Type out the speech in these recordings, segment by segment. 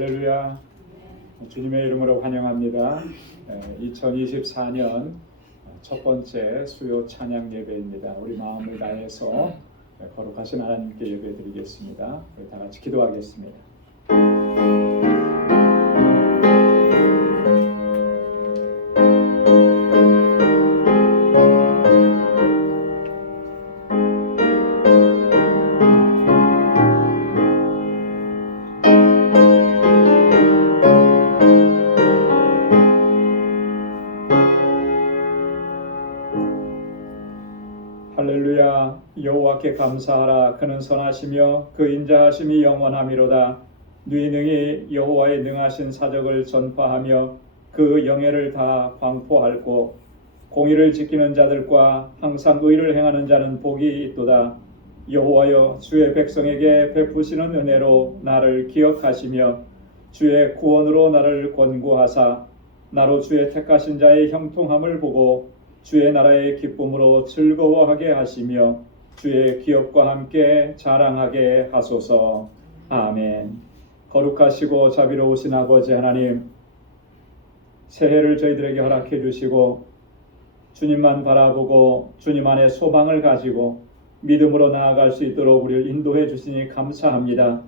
할렐루야. 주님의 이름으로 환영합니다. 2024년 첫 번째 수요 찬양 예배입니다. 우리 마음을 다해서 거룩하신 하나님께 예배드리겠습니다. 다 같이 기도하겠습니다. 할렐루야. 여호와께 감사하라. 그는 선하시며 그 인자하심이 영원하미로다. 너희 능히 여호와의 능하신 사적을 전파하며 그 영예를 다 광포할고 공의를 지키는 자들과 항상 의를 행하는 자는 복이 있도다. 여호와여, 주의 백성에게 베푸시는 은혜로 나를 기억하시며 주의 구원으로 나를 권고하사 나로 주의 택하신 자의 형통함을 보고 주의 나라의 기쁨으로 즐거워하게 하시며 주의 기업과 함께 자랑하게 하소서. 아멘. 거룩하시고 자비로우신 아버지 하나님, 새해를 저희들에게 허락해 주시고 주님만 바라보고 주님 안에 소망을 가지고 믿음으로 나아갈 수 있도록 우리를 인도해 주시니 감사합니다.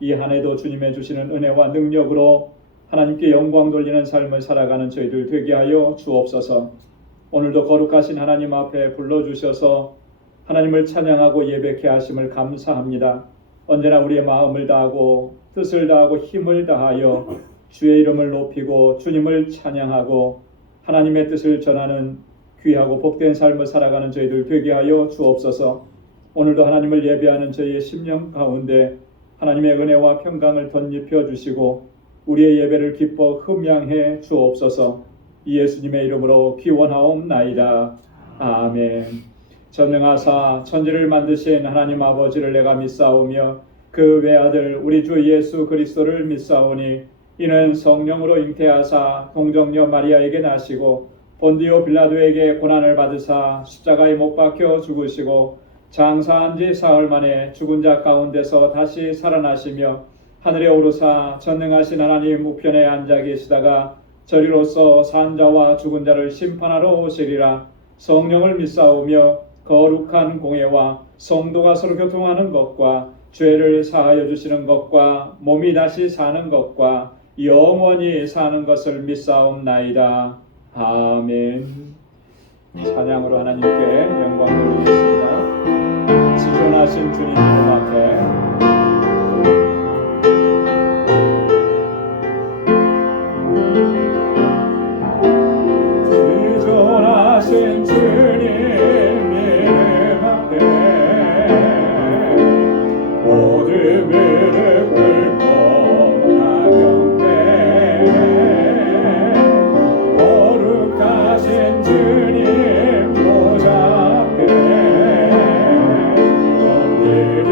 이 한 해도 주님의 주시는 은혜와 능력으로 하나님께 영광 돌리는 삶을 살아가는 저희들 되게 하여 주옵소서. 오늘도 거룩하신 하나님 앞에 불러주셔서 하나님을 찬양하고 예배케 하심을 감사합니다. 언제나 우리의 마음을 다하고 뜻을 다하고 힘을 다하여 주의 이름을 높이고 주님을 찬양하고 하나님의 뜻을 전하는 귀하고 복된 삶을 살아가는 저희들 되게 하여 주옵소서. 오늘도 하나님을 예배하는 저희의 심령 가운데 하나님의 은혜와 평강을 덧입혀 주시고 우리의 예배를 기뻐 흠양해 주옵소서. 예수님의 이름으로 기원하옵나이다. 아멘. 전능하사 천지를 만드신 하나님 아버지를 내가 믿사오며 그 외아들 우리 주 예수 그리스도를 믿사오니 이는 성령으로 잉태하사 동정녀 마리아에게 나시고 본디오 빌라도에게 고난을 받으사 십자가에 못 박혀 죽으시고 장사한 지 사흘 만에 죽은 자 가운데서 다시 살아나시며 하늘에 오르사 전능하신 하나님 우편에 앉아 계시다가 저리로서 산 자와 죽은 자를 심판하러 오시리라. 성령을 믿사오며 거룩한 공예와 성도가 서로 교통하는 것과 죄를 사하여 주시는 것과 몸이 다시 사는 것과 영원히 사는 것을 믿사옵나이다. 아멘. 찬양으로 하나님께 영광 돌리겠습니다. 지존하신 주님 이름 앞에 지존하신 주님 이름 앞에 모든 무릎 꿇고 나경배 거룩하신 주님 보좌 앞에 엎드려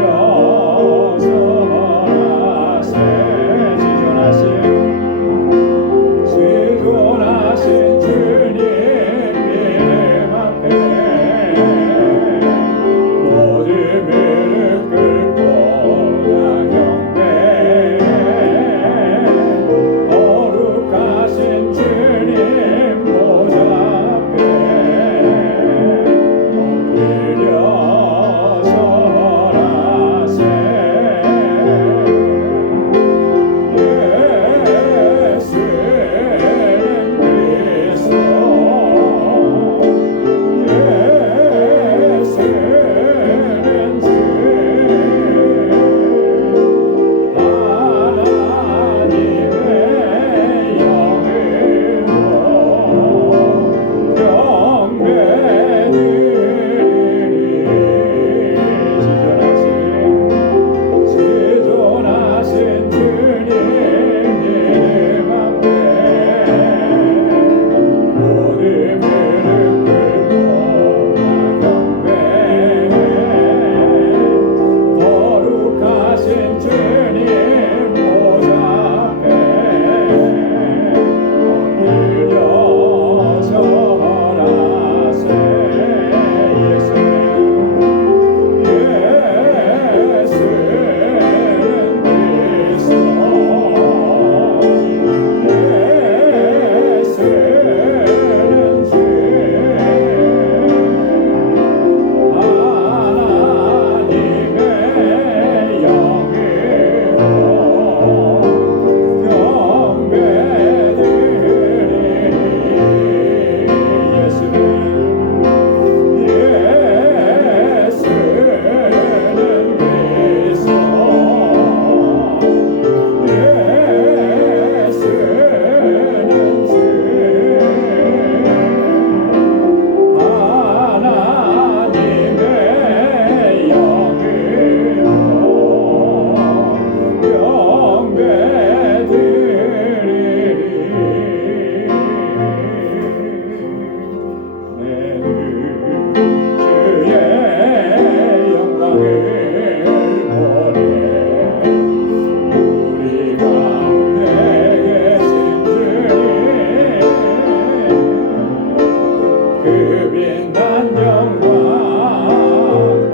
그 빛난 영광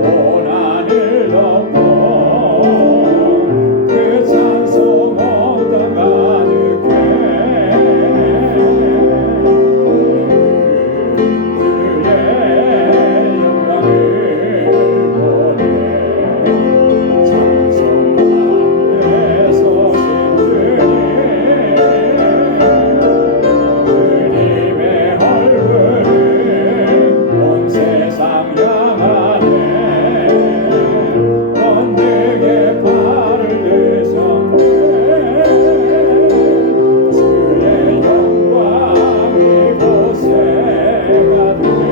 온 하늘 덮고 그 찬송 온 땅 가득해 그의 영광을 보내 찬송 가운데 서신 주님의 얼굴을 온 세상 향하네 번득의 발을 드셨네 주의 영광이 곳에 가득해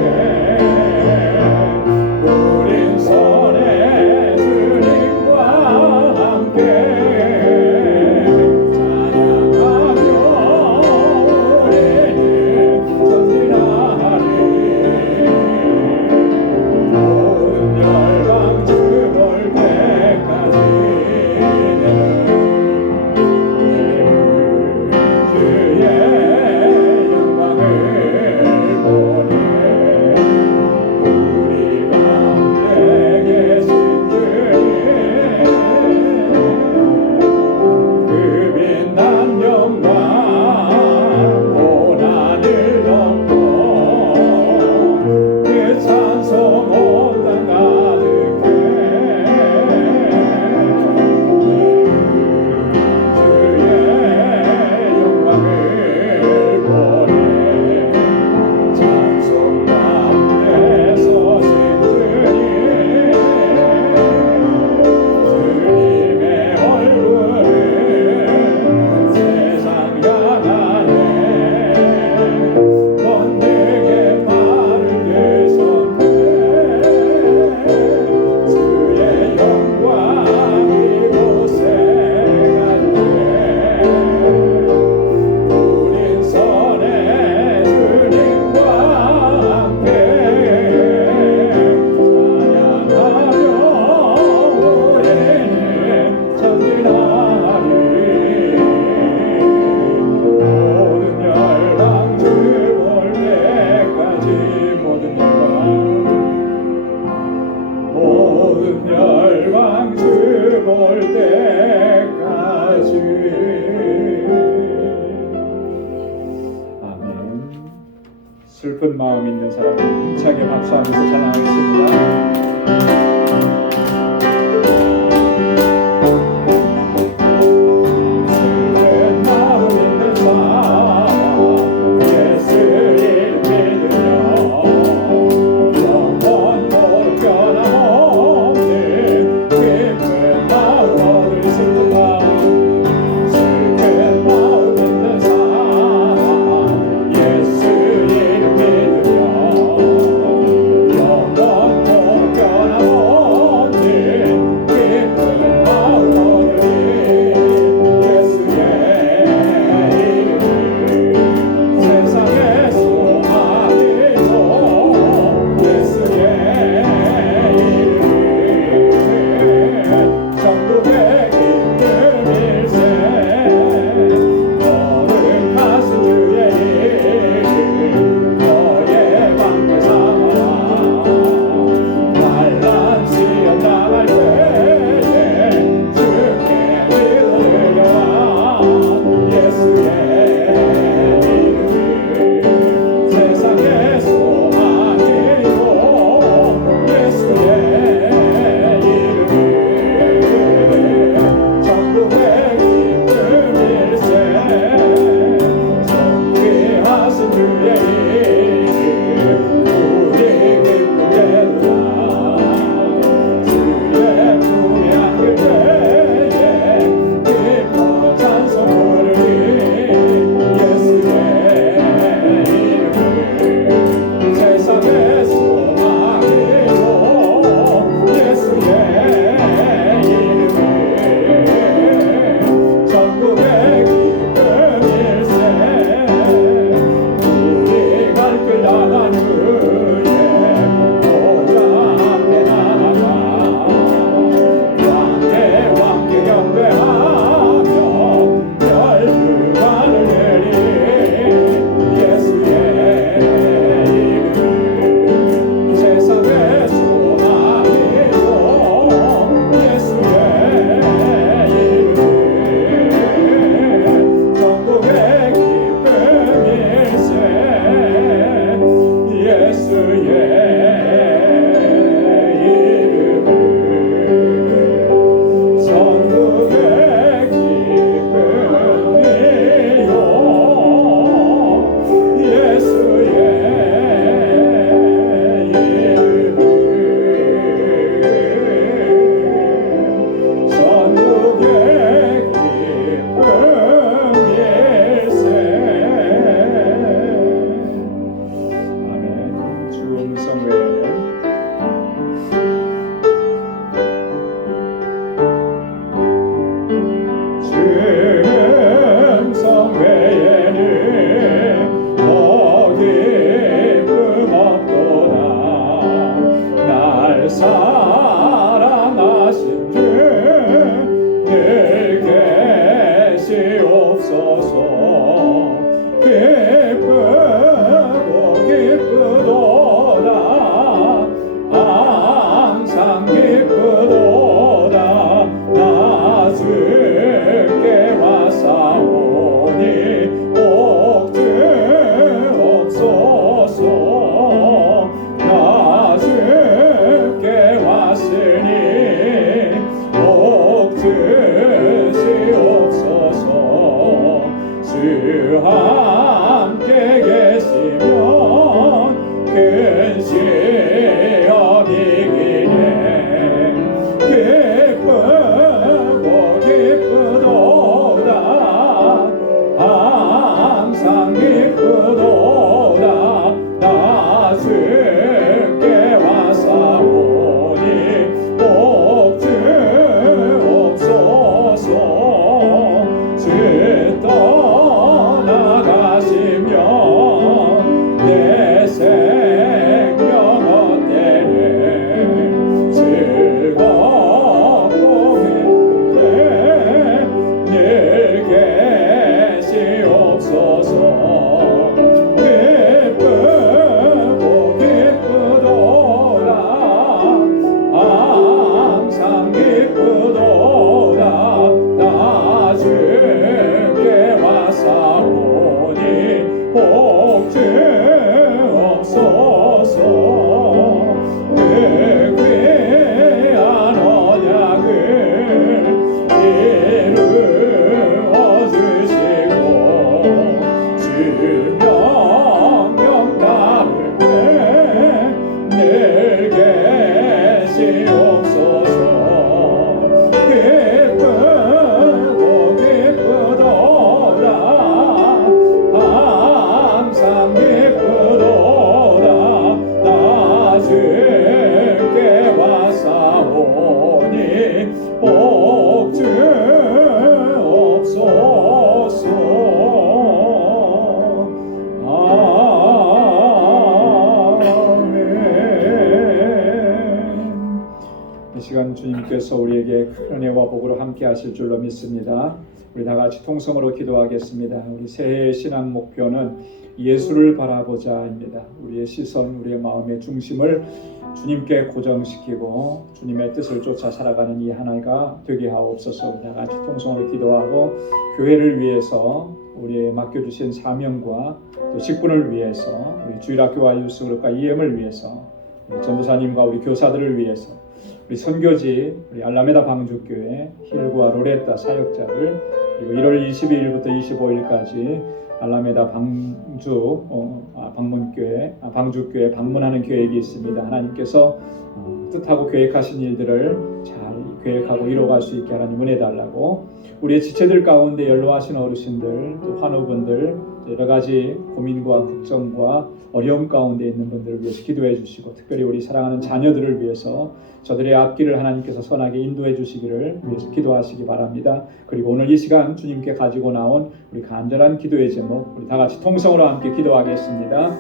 우린 손에 주님과 함께 찬양하며 우리는 전진하리 모든 열방 주볼 때까지 주의 영광을 보내 우리 가운데 계신 주님 그 빛난 영광 온 하늘 덮고 그 찬송 온 땅 가득해 주의 영광을 보내 찬송 가운데 서신 주님의 얼굴을 세상 향하네 번득의 발을 드셨네 주의 영광이 곳에 가득해 우린 선의 주님과 함께 찬양하며 우리는 전진하리 모든 열방 주볼 때까지 모든 열방 주볼 때까지 아멘. 슬픈 마음 있는 사람은 힘차게 박수하면서 찬양하겠습니다. 슬픈 마음 있는 사람 예수 이름 믿으며 영원토록 변함없는 기쁜 마음 얻을 슬픈 마음 있는 사람 예수 이름 믿으며 영원토록 하나님께서 우리에게 큰 은혜와 복으로 함께 하실 줄로 믿습니다. 우리 다 같이 통성으로 기도하겠습니다. 우리 새해의 신앙 목표는 예수를 바라보자입니다. 우리의 시선, 우리의 마음의 중심을 주님께 고정시키고 주님의 뜻을 쫓아 살아가는 이 하나가 되게 하옵소서. 우리 다 같이 통성으로 기도하고 교회를 위해서 우리의 맡겨주신 사명과 또 직분을 위해서 우리 주일학교와 유스그룹과 EM을 위해서 우리 전도사님과 우리 교사들을 위해서 우리 선교지 우리 알라메다 방주교회 힐과 로레타 사역자들 그리고 1월 22일부터 25일까지 알라메다 방주교회 방문하는 계획이 있습니다. 하나님께서 뜻하고 계획하신 일들을 잘 계획하고 이뤄갈 수 있게 하나님 은혜 달라고 우리의 지체들 가운데 연로하신 어르신들 또 환우분들 여러 가지 고민과 걱정과 어려움 가운데 있는 분들을 위해서 기도해 주시고 특별히 우리 사랑하는 자녀들을 위해서 저들의 앞길을 하나님께서 선하게 인도해 주시기를 위해서 기도하시기 바랍니다. 그리고 오늘 이 시간 주님께 가지고 나온 우리 간절한 기도의 제목 우리 다 같이 통성으로 함께 기도하겠습니다.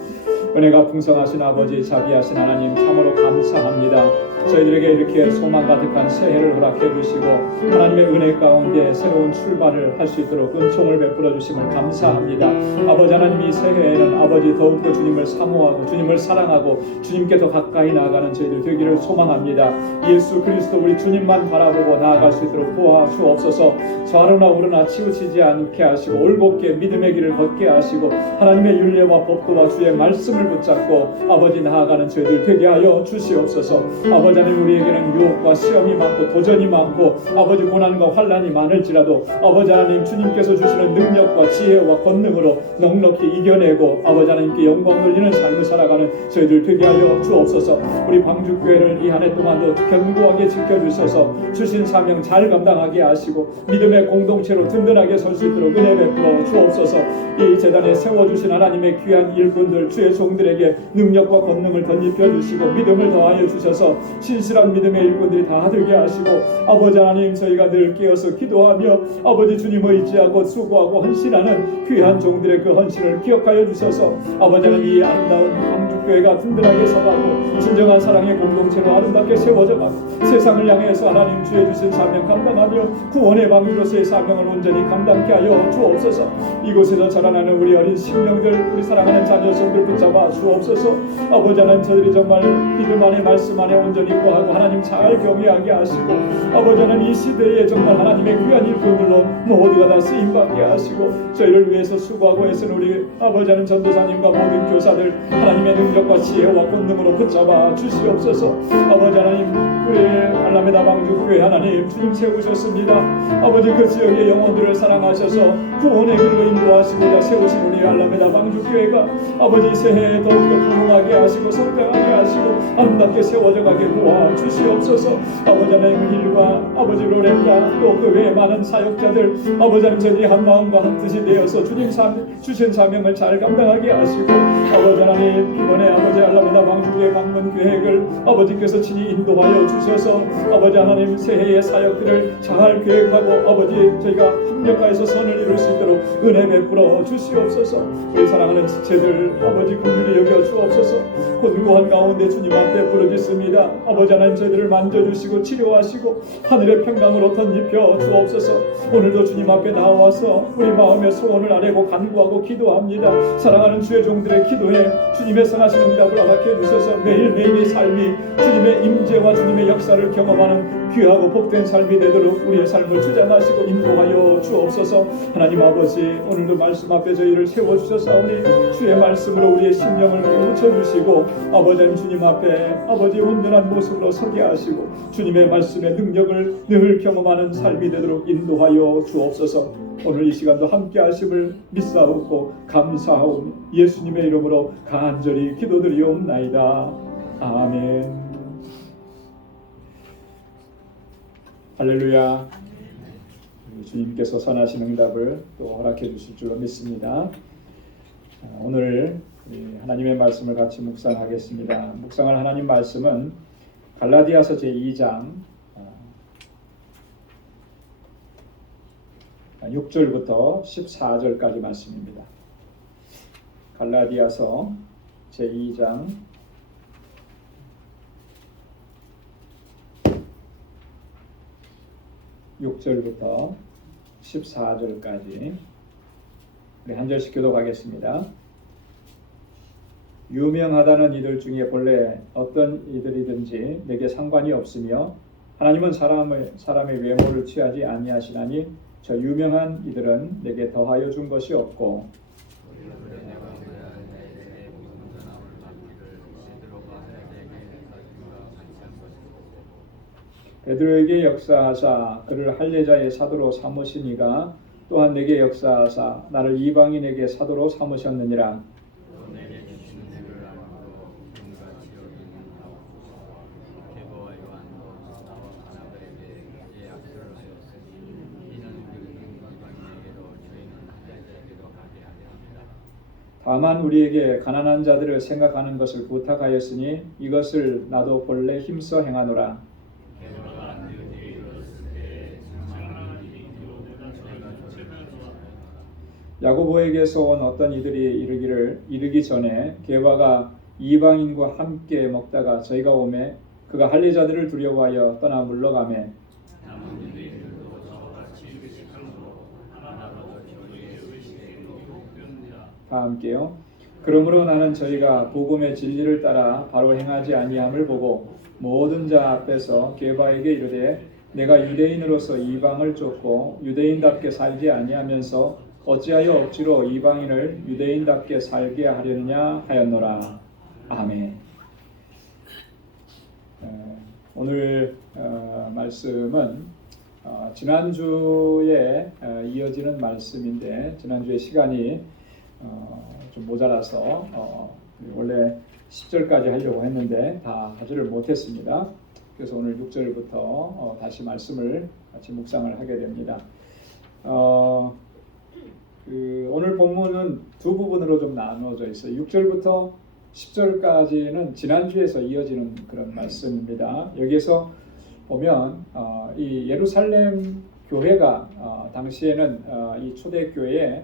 은혜가 풍성하신 아버지 자비하신 하나님 참으로 감사합니다. 저희들에게 이렇게 소망 가득한 새해를 허락해 주시고 하나님의 은혜 가운데 새로운 출발을 할 수 있도록 은총을 베풀어 주심을 감사합니다. 아버지 하나님 이 새해에는 아버지 더욱더 주님을 사모하고 주님을 사랑하고 주님께 더 가까이 나아가는 저희들 되기를 소망합니다. 예수 그리스도 우리 주님만 바라보고 나아갈 수 있도록 도와주옵소서. 좌로나 우로나 치우치지 않게 하시고 올곧게 믿음의 길을 걷게 하시고 하나님의 율례와 법도와 주의 말씀을 붙잡고 아버지 나아가는 저희들 되게 하여 주시옵소서. 아버지 하나님 우리에게는 유혹과 시험이 많고 도전이 많고 아버지 고난과 환난이 많을지라도 아버지 하나님 주님께서 주시는 능력과 지혜와 권능으로 넉넉히 이겨내고 아버지 하나님께 영광 돌리는 삶을 살아가는 저희들 되게 하여 주옵소서. 우리 방주교회를 이 한 해 동안도 견고하게 지켜주셔서 주신 사명 잘 감당하게 하시고 믿음의 공동체로 든든하게 설 수 있도록 은혜 베풀어 주옵소서. 이 재단에 세워주신 하나님의 귀한 일꾼들 주의 종들에게 능력과 권능을 덧입혀 주시고 믿음을 더하여 주셔서 신실한 믿음의 일꾼들이 다 되게 하시고 아버지 하나님 저희가 늘 깨어서 기도하며 아버지 주님 의지하고 수고하고 헌신하는 귀한 종들의 그 헌신을 기억하여 주셔서 아버지 하나님 이 아름다운 방주교회가 든든하게 서가고 진정한 사랑의 공동체로 아름답게 세워져가고 세상을 향해서 하나님 주의 주신 사명 감당하며 구원의 방주로서의 사명을 온전히 감당케 하여 주옵소서. 이곳에서 자라나는 우리 어린 심령들 우리 사랑하는 자녀손들 붙잡아 주옵소서. 아버지 하나님 저들이 정말 믿음 안에 말씀 안에 온전히 거하고 하나님 잘 경외하게 하시고 아버지 하나님 이 시대에 정말 하나님의 귀한 일꾼들로 모두가 다 쓰임받게 하시고 저희를 위해서 수고하고 애쓰는 우리 아버지 하나님 전도사님과 모든 교사들 하나님의 능력과 지혜와 권능으로 붙잡아 주시옵소서. 아버지 하나님 우리 알라메다 방주교회 하나님 주님 세우셨습니다. 아버지 그 지역의 영혼들을 사랑하셔서 구원의 길로 인도하시고자 세우신 우리 알라메다 방주교회가 아버지 새해에 더욱더 부흥하게 하시고 성장하게 하시고 아름답게 세워져 가게 도와주시옵소서. 아버지 하나님 일과 아버지 로렌다 또 그 외에 많은 사역자들 아버지 하나님 저희 한 마음과 한 뜻이 되어서 주님 주신 사명을 잘 감당하게 하시고 아버지 하나님 이번에 아버지 알라메다 방주교회 방문 계획을 아버지께서 친히 인도하여 주셔서 아버지 하나님 새해의 사역들을 잘 계획하고 아버지 저희가 협력하여서 선을 이룰 수 있도록 은혜 베풀어 주시옵소서. 우리 사랑하는 지체들 아버지 긍휼히 여겨 주옵소서. 곤고한 가운데 주님 앞에 부르짖습니다. 아버지 하나님 저희들을 만져주시고 치료하시고 하늘의 평강으로 덧입혀 주옵소서. 오늘도 주님 앞에 나와서 우리 마음의 소원을 아뢰고 간구하고 기도합니다. 사랑하는 주의 종들의 기도에 주님의 선하신 응답을 허락해 주셔서 매일매일의 삶이 주님의 임재와 주님의 역사를 경험하는 귀하고 복된 삶이 되도록 우리의 삶을 주장하시고 인도하여 주옵소서. 하나님 아버지 오늘도 말씀 앞에 저희를 세워주셔서오니 주의 말씀으로 우리의 심령을 깨우쳐주시고 아버지 하나님 주님 앞에 아버지 온전한 모습으로 서게 하시고 주님의 말씀의 능력을 늘 경험하는 삶이 되도록 인도하여 주옵소서. 오늘 이 시간도 함께 하심을 믿사옵고 감사하오니 예수님의 이름으로 간절히 기도드리옵나이다. 아멘. 할렐루야. 주님께서 선하신 응답을 또 허락해 주실 줄로 믿습니다. 오늘 하나님의 말씀을 같이 묵상하겠습니다. 묵상할 하나님 말씀은 갈라디아서 제2장 6절부터 14절까지 말씀입니다. 갈라디아서 제2장 6절부터 14절까지 우리 한 절씩 교독하겠습니다. 유명하다는 이들 중에 본래 어떤 이들이든지 내게 상관이 없으며 하나님은 사람의 외모를 취하지 아니하시나니 저 유명한 이들은 내게 더하여 준 것이 없고 베드로에게 역사하사 그를 할례자의 사도로 삼으시니가 또한 내게 역사하사 나를 이방인에게 사도로 삼으셨느니라. 다만 우리에게 가난한 자들을 생각하는 것을 부탁하였으니 이것을 나도 본래 힘써 행하노라. 야고보에게서 온 어떤 이들이 이르기 전에 게바가 이방인과 함께 먹다가 저희가 오매 그가 할례자들을 두려워하여 떠나 물러가매 다 함께요. 그러므로 나는 저희가 복음의 진리를 따라 바로 행하지 아니함을 보고 모든 자 앞에서 게바에게 이르되 내가 유대인으로서 이방을 쫓고 유대인답게 살지 아니하면서 어찌하여 억지로 이방인을 유대인답게 살게 하려느냐 하였노라. 아멘. 오늘 말씀은 지난주에 이어지는 말씀인데 지난주에 시간이 좀 모자라서 원래 10절까지 하려고 했는데 다 하지를 못했습니다. 그래서 오늘 6절부터 다시 말씀을 같이 묵상을 하게 됩니다. 오늘 본문은 두 부분으로 좀 나누어져 있어요. 6절부터 10절까지는 지난주에서 이어지는 그런 말씀입니다. 여기에서 보면 이 예루살렘 교회가 당시에는 이 초대교회의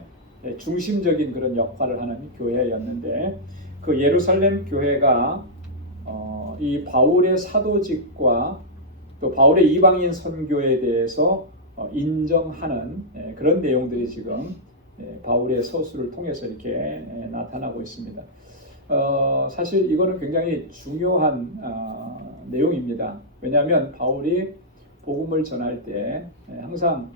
중심적인 그런 역할을 하는 교회였는데 그 예루살렘 교회가 이 바울의 사도직과 또 바울의 이방인 선교에 대해서 인정하는 그런 내용들이 지금 바울의 서술을 통해서 이렇게 나타나고 있습니다. 사실 이거는 굉장히 중요한 내용입니다. 왜냐하면 바울이 복음을 전할 때 항상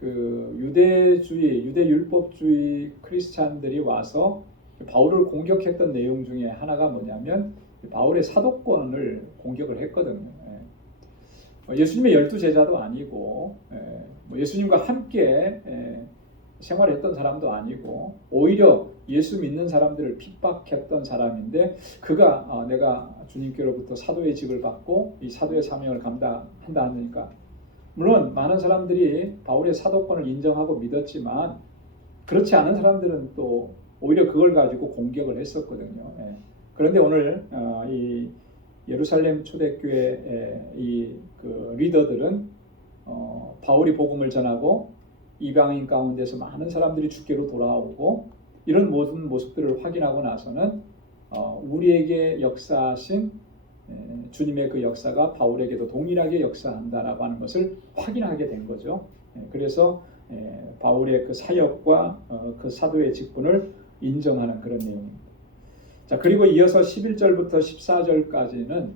그 유대주의, 유대율법주의 크리스찬들이 와서 바울을 공격했던 내용 중에 하나가 뭐냐면 바울의 사도권을 공격을 했거든요. 예수님의 12제자도 아니고 예수님과 함께 생활했던 사람도 아니고 오히려 예수 믿는 사람들을 핍박했던 사람인데 그가 내가 주님께로부터 사도의 직을 받고 이 사도의 사명을 감당한다 하니까 물론 많은 사람들이 바울의 사도권을 인정하고 믿었지만 그렇지 않은 사람들은 또 오히려 그걸 가지고 공격을 했었거든요. 그런데 오늘 이 예루살렘 초대교회의 그 리더들은 바울이 복음을 전하고 이방인 가운데서 많은 사람들이 주께로 돌아오고 이런 모든 모습들을 확인하고 나서는 우리에게 역사하신 주님의 그 역사가 바울에게도 동일하게 역사한다라고 하는 것을 확인하게 된 거죠. 그래서 바울의 그 사역과 그 사도의 직분을 인정하는 그런 내용입니다. 자, 그리고 이어서 11절부터 14절까지는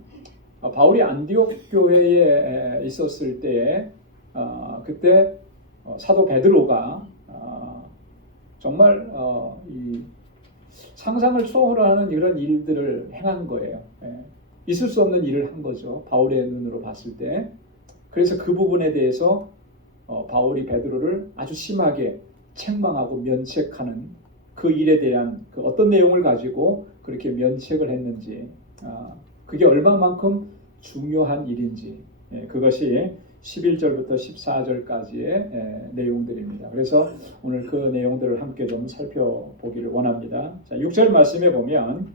바울이 안디옥 교회에 있었을 때에 그때 사도 베드로가 정말 이 상상을 초월하는 이런 일들을 행한 거예요. 있을 수 없는 일을 한 거죠. 바울의 눈으로 봤을 때. 그래서 그 부분에 대해서 바울이 베드로를 아주 심하게 책망하고 면책하는 그 일에 대한 그 어떤 내용을 가지고 그렇게 면책을 했는지 그게 얼마만큼 중요한 일인지 그것이 11절부터 14절까지의 내용들입니다. 그래서 오늘 그 내용들을 함께 좀 살펴보기를 원합니다. 자, 6절 말씀에 보면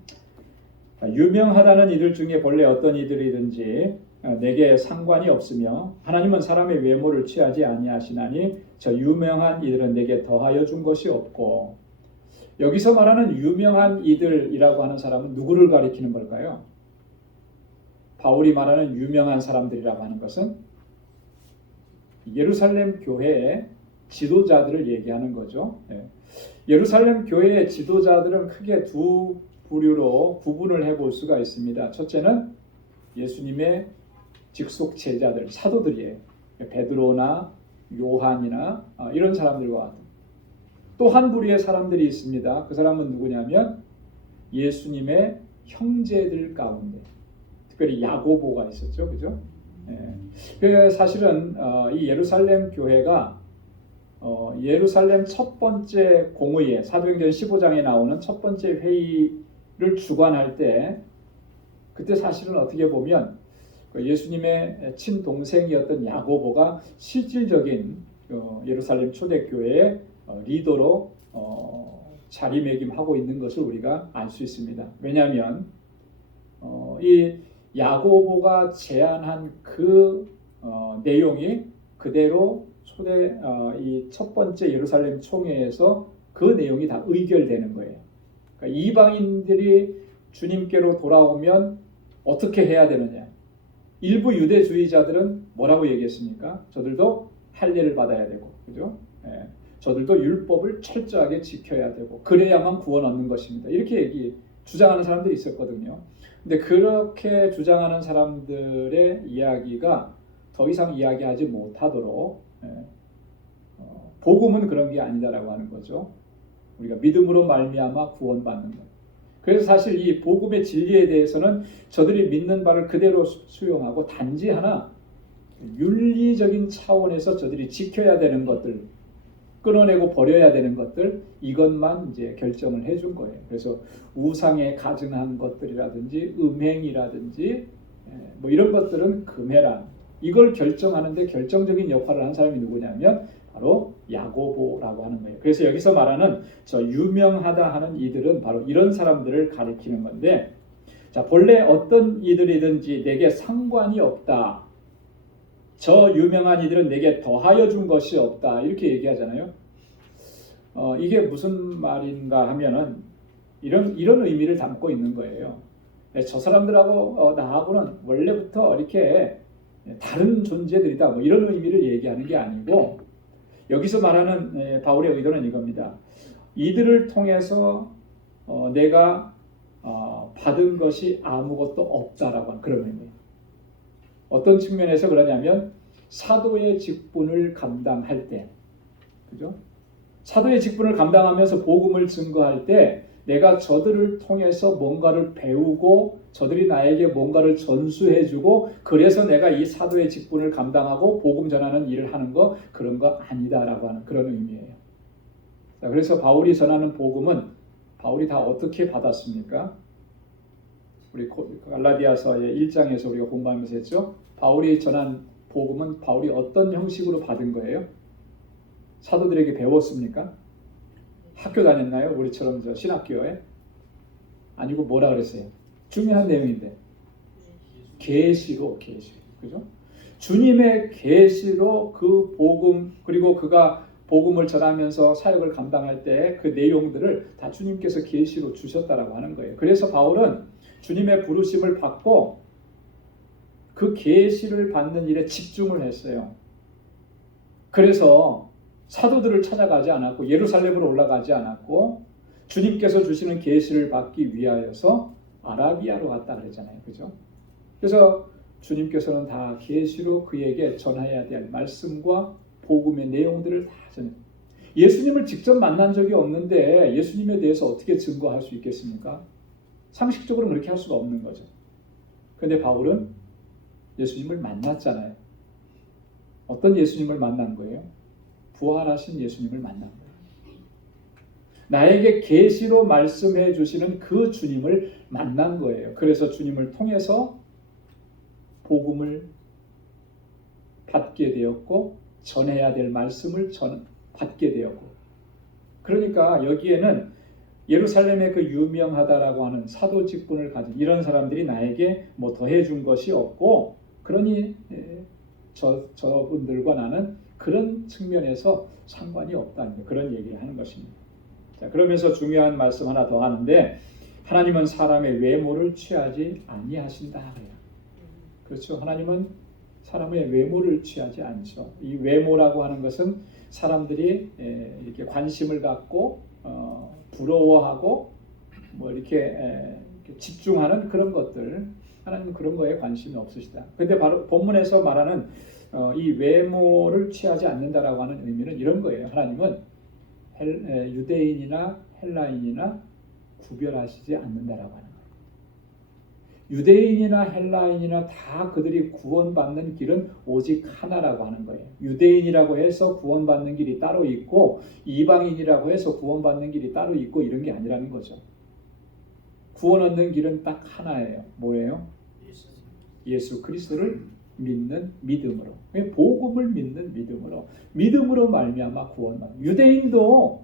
유명하다는 이들 중에 본래 어떤 이들이든지 내게 상관이 없으며 하나님은 사람의 외모를 취하지 아니하시나니 저 유명한 이들은 내게 더하여 준 것이 없고 여기서 말하는 유명한 이들이라고 하는 사람은 누구를 가리키는 걸까요? 바울이 말하는 유명한 사람들이라고 하는 것은 예루살렘 교회의 지도자들을 얘기하는 거죠. 예루살렘 교회의 지도자들은 크게 두 부류로 구분을 해볼 수가 있습니다. 첫째는 예수님의 직속 제자들, 사도들이에요. 베드로나 요한이나 이런 사람들과 같은. 또 한 부류의 사람들이 있습니다. 그 사람은 누구냐면 예수님의 형제들 가운데, 특별히 야고보가 있었죠, 그죠? 사실은 이 예루살렘 교회가 예루살렘 첫 번째 공의회, 사도행전 15장에 나오는 첫 번째 회의를 주관할 때, 그때 사실은 어떻게 보면 예수님의 친동생이었던 야고보가 실질적인 예루살렘 초대교회의 리더로 자리매김하고 있는 것을 우리가 알 수 있습니다. 왜냐하면 이 야고보가 제안한 그 내용이 그대로 이 첫 번째 예루살렘 총회에서 그 내용이 다 의결되는 거예요. 그러니까 이방인들이 주님께로 돌아오면 어떻게 해야 되느냐? 일부 유대주의자들은 뭐라고 얘기했습니까? 저들도 할례를 받아야 되고, 그죠? 저들도 율법을 철저하게 지켜야 되고, 그래야만 구원 얻는 것입니다. 이렇게 주장하는 사람들이 있었거든요. 근데 그렇게 주장하는 사람들의 이야기가 더 이상 이야기하지 못하도록 복음은 그런 게 아니다라고 하는 거죠. 우리가 믿음으로 말미암아 구원받는 것. 그래서 사실 이 복음의 진리에 대해서는 저들이 믿는 바를 그대로 수용하고 단지 하나 윤리적인 차원에서 저들이 지켜야 되는 것들, 끊어내고 버려야 되는 것들, 이것만 이제 결정을 해준 거예요. 그래서 우상에 가증한 것들이라든지 음행이라든지 뭐 이런 것들은 금해란, 이걸 결정하는데 결정적인 역할을 한 사람이 누구냐면 바로 야고보라고 하는 거예요. 그래서 여기서 말하는 저 유명하다 하는 이들은 바로 이런 사람들을 가리키는 건데, 자, 본래 어떤 이들이든지 내게 상관이 없다. 저 유명한 이들은 내게 더하여 준 것이 없다. 이렇게 얘기하잖아요. 이게 무슨 말인가 하면은 이런 의미를 담고 있는 거예요. 저 사람들하고 나하고는 원래부터 이렇게 다른 존재들이다. 뭐 이런 의미를 얘기하는 게 아니고, 여기서 말하는 바울의 의도는 이겁니다. 이들을 통해서 내가 받은 것이 아무것도 없다라고 하는 그런 의미예요. 어떤 측면에서 그러냐면 사도의 직분을 감당할 때, 그죠? 사도의 직분을 감당하면서 복음을 증거할 때 내가 저들을 통해서 뭔가를 배우고 저들이 나에게 뭔가를 전수해주고 그래서 내가 이 사도의 직분을 감당하고 복음 전하는 일을 하는 거, 그런 거 아니다라고 하는 그런 의미예요. 자, 그래서 바울이 전하는 복음은 바울이 다 어떻게 받았습니까? 우리 갈라디아서의 1장에서 우리가 공부하면서 했죠. 바울이 전한 복음은 바울이 어떤 형식으로 받은 거예요? 사도들에게 배웠습니까? 학교 다녔나요? 우리처럼 저 신학교에? 아니고 뭐라 그랬어요? 중요한 내용인데 계시로, 그죠? 주님의 계시로 그 복음, 그리고 그가 복음을 전하면서 사역을 감당할 때 그 내용들을 다 주님께서 계시로 주셨다라고 하는 거예요. 그래서 바울은 주님의 부르심을 받고 그 계시를 받는 일에 집중을 했어요. 그래서 사도들을 찾아가지 않았고 예루살렘으로 올라가지 않았고 주님께서 주시는 계시를 받기 위하여서 아라비아로 갔다 그랬잖아요. 그죠? 그래서 주님께서는 다 계시로 그에게 전해야 될 말씀과 복음의 내용들을 다 전해요. 예수님을 직접 만난 적이 없는데 예수님에 대해서 어떻게 증거할 수 있겠습니까? 상식적으로는 그렇게 할 수가 없는 거죠. 그런데 바울은 예수님을 만났잖아요. 어떤 예수님을 만난 거예요? 부활하신 예수님을 만난 거예요. 나에게 계시로 말씀해 주시는 그 주님을 만난 거예요. 그래서 주님을 통해서 복음을 받게 되었고 전해야 될 말씀을 받게 되었고, 그러니까 여기에는 예루살렘의 그 유명하다라고 하는 사도 직분을 가진 이런 사람들이 나에게 뭐 더해준 것이 없고, 그러니 저분들과 나는 그런 측면에서 상관이 없다는 그런 얘기를 하는 것입니다. 자, 그러면서 중요한 말씀 하나 더 하는데, 하나님은 사람의 외모를 취하지 아니하신다. 그렇죠. 하나님은 사람의 외모를 취하지 않죠. 이 외모라고 하는 것은 사람들이 이렇게 관심을 갖고 부러워하고 뭐 이렇게 집중하는 그런 것들. 하나님은 그런 거에 관심이 없으시다. 근데 바로 본문에서 말하는 이 외모를 취하지 않는다라고 하는 의미는 이런 거예요. 하나님은 유대인이나 헬라인이나 구별하시지 않는다라고 하는 거예요. 유대인이나 헬라인이나 다 그들이 구원받는 길은 오직 하나라고 하는 거예요. 유대인이라고 해서 구원받는 길이 따로 있고 이방인이라고 해서 구원받는 길이 따로 있고 이런 게 아니라는 거죠. 구원 얻는 길은 딱 하나예요. 뭐예요? 예수 그리스도를 믿는 믿음으로. 복음을 믿는 믿음으로. 믿음으로 말미암아 구원받는. 유대인도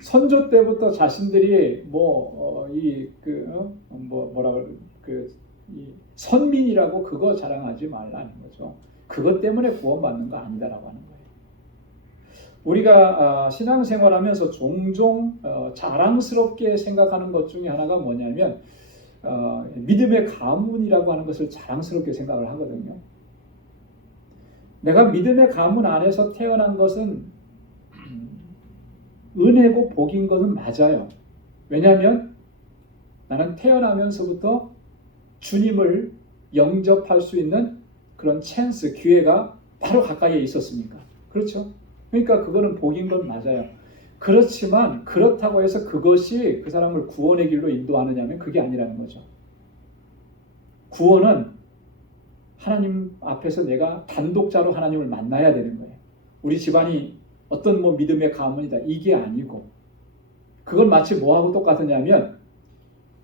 선조 때부터 자신들이 선민이라고 그거 자랑하지 말라는 거죠. 그것 때문에 구원받는 거 아니다라고 하는 거예요. 우리가 신앙생활하면서 종종 자랑스럽게 생각하는 것 중에 하나가 뭐냐면 믿음의 가문이라고 하는 것을 자랑스럽게 생각을 하거든요. 내가 믿음의 가문 안에서 태어난 것은 은혜고 복인 것은 맞아요. 왜냐하면 나는 태어나면서부터 주님을 영접할 수 있는 그런 찬스, 기회가 바로 가까이에 있었으니까. 그렇죠? 그러니까 그거는 복인 건 맞아요. 그렇지만 그렇다고 해서 그것이 그 사람을 구원의 길로 인도하느냐면 그게 아니라는 거죠. 구원은 하나님 앞에서 내가 단독자로 하나님을 만나야 되는 거예요. 우리 집안이 어떤 믿음의 가문이다 이게 아니고, 그건 마치 뭐하고 똑같으냐면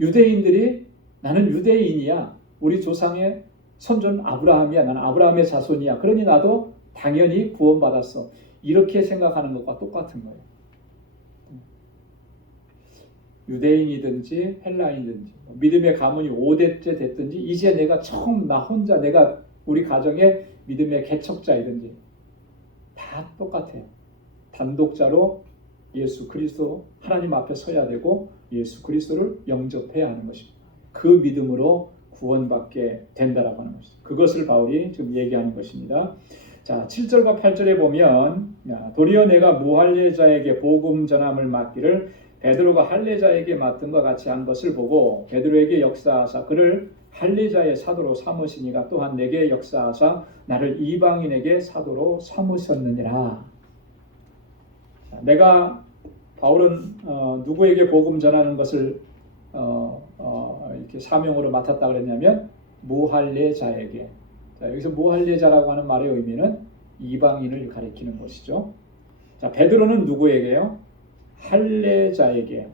유대인들이 나는 유대인이야, 우리 조상의 선조는 아브라함이야, 나는 아브라함의 자손이야, 그러니 나도 당연히 구원받았어, 이렇게 생각하는 것과 똑같은 거예요. 유대인이든지 헬라인이든지 믿음의 가문이 5대째 됐든지 이제 내가 처음 나 혼자 내가 우리 가정의 믿음의 개척자이든지 다 똑같아요. 단독자로 예수 그리스도 하나님 앞에 서야 되고 예수 그리스도를 영접해야 하는 것입니다. 그 믿음으로 구원받게 된다라고 하는 것입니다. 그것을 바울이 지금 얘기하는 것입니다. 자, 7절과 8절에 보면 도리어 내가 무할례자에게 복음 전함을 맡기를 베드로가 할례자에게 맡은 것 같이 한 것을 보고 베드로에게 역사하사 그를 할례자의 사도로 삼으시니가 또한 내게 역사하사 나를 이방인에게 사도로 삼으셨느니라. 자, 내가 바울은 누구에게 복음 전하는 것을 이렇게 사명으로 맡았다 그랬냐면 무할례자에게. 자, 여기서 무할례자라고 하는 말의 의미는 이방인을 가리키는 것이죠. 자, 베드로는 누구에게요? 할례자에게.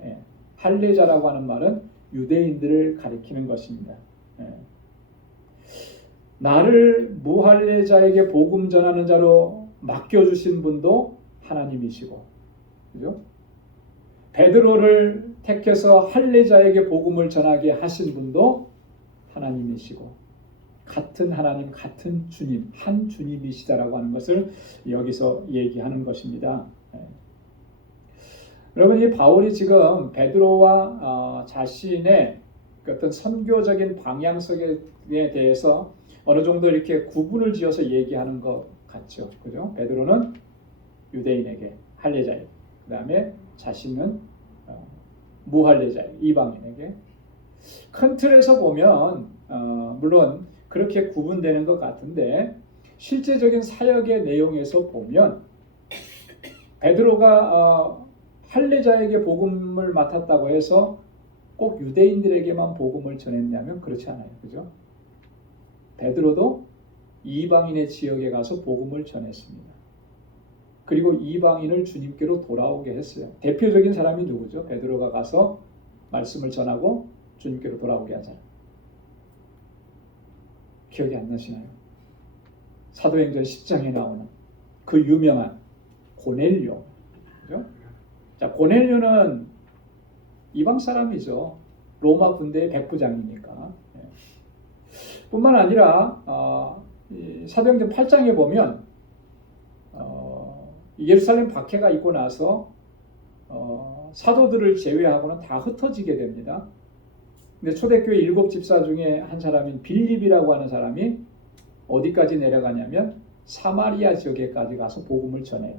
할례자라고 하는 말은 유대인들을 가리키는 것입니다. 나를 무할례자에게 복음 전하는 자로 맡겨주신 분도 하나님이시고, 그죠? 베드로를 택해서 할례자에게 복음을 전하게 하신 분도 하나님이시고, 같은 하나님, 같은 주님, 한 주님이시다라고 하는 것을 여기서 얘기하는 것입니다. 여러분, 이 바울이 지금 베드로와 자신의 어떤 선교적인 방향성에 대해서 어느 정도 이렇게 구분을 지어서 얘기하는 것 같죠. 그죠? 베드로는 유대인에게, 할례자에게, 그 다음에 자신은 무할례자에게, 이방인에게. 큰 틀에서 보면 물론 그렇게 구분되는 것 같은데 실제적인 사역의 내용에서 보면 베드로가 할례자에게 복음을 맡았다고 해서 꼭 유대인들에게만 복음을 전했냐면 그렇지 않아요. 그죠? 베드로도 이방인의 지역에 가서 복음을 전했습니다. 그리고 이방인을 주님께로 돌아오게 했어요. 대표적인 사람이 누구죠? 베드로가 가서 말씀을 전하고 주님께로 돌아오게 한 사람. 기억이 안 나시나요? 사도행전 10장에 나오는 그 유명한 고넬료. 그죠? 자, 고넬료는 이방 사람이죠. 로마 군대의 백부장이니까. 뿐만 아니라 사도행전 8장에 보면 예루살렘 박해가 있고 나서 사도들을 제외하고는 다 흩어지게 됩니다. 근데 초대교회 7 집사 중에 한 사람인 빌립이라고 하는 사람이 어디까지 내려가냐면 사마리아 지역에까지 가서 복음을 전해요.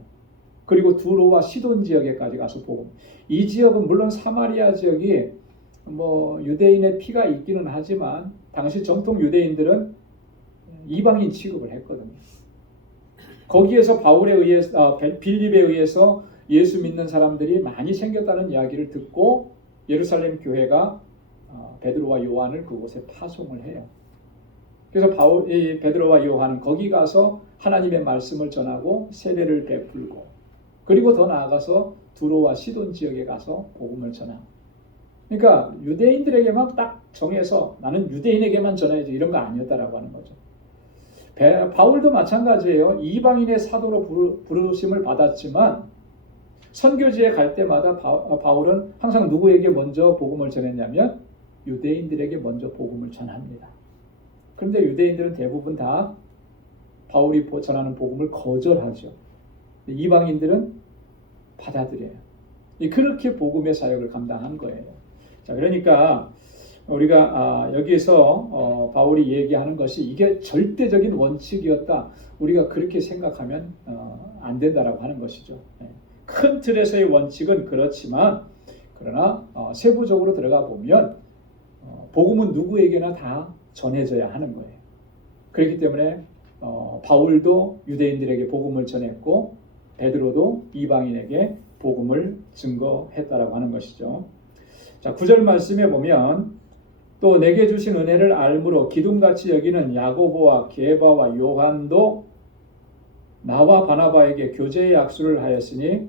그리고 두로와 시돈 지역에까지 가서 복음. 이 지역은 물론 사마리아 지역이 뭐 유대인의 피가 있기는 하지만 당시 정통 유대인들은 이방인 취급을 했거든요. 거기에서 바울에 의해서 빌립에 의해서 예수 믿는 사람들이 많이 생겼다는 이야기를 듣고 예루살렘 교회가 베드로와 요한을 그곳에 파송을 해요. 그래서 베드로와 요한은 거기 가서 하나님의 말씀을 전하고 세례를 베풀고 그리고 더 나아가서 두로와 시돈 지역에 가서 복음을 전하고. 그러니까 유대인들에게만 딱 정해서 나는 유대인에게만 전해야지 이런 거 아니었다라고 하는 거죠. 바울도 마찬가지예요. 이방인의 사도로 부르심을 받았지만 선교지에 갈 때마다 바울은 항상 누구에게 먼저 복음을 전했냐면 유대인들에게 먼저 복음을 전합니다. 그런데 유대인들은 대부분 다 바울이 전하는 복음을 거절하죠. 이방인들은 받아들여요. 그렇게 복음의 사역을 감당한 거예요. 자, 그러니까 우리가 여기에서 바울이 얘기하는 것이 이게 절대적인 원칙이었다. 우리가 그렇게 생각하면 안 된다라고 하는 것이죠. 큰 틀에서의 원칙은 그렇지만 그러나 세부적으로 들어가 보면 복음은 누구에게나 다 전해져야 하는 거예요. 그렇기 때문에 바울도 유대인들에게 복음을 전했고 베드로도 이방인에게 복음을 증거했다라고 하는 것이죠. 자, 9절 말씀에 보면 또 내게 주신 은혜를 알므로 기둥같이 여기는 야고보와 게바와 요한도 나와 바나바에게 교제의 약수를 하였으니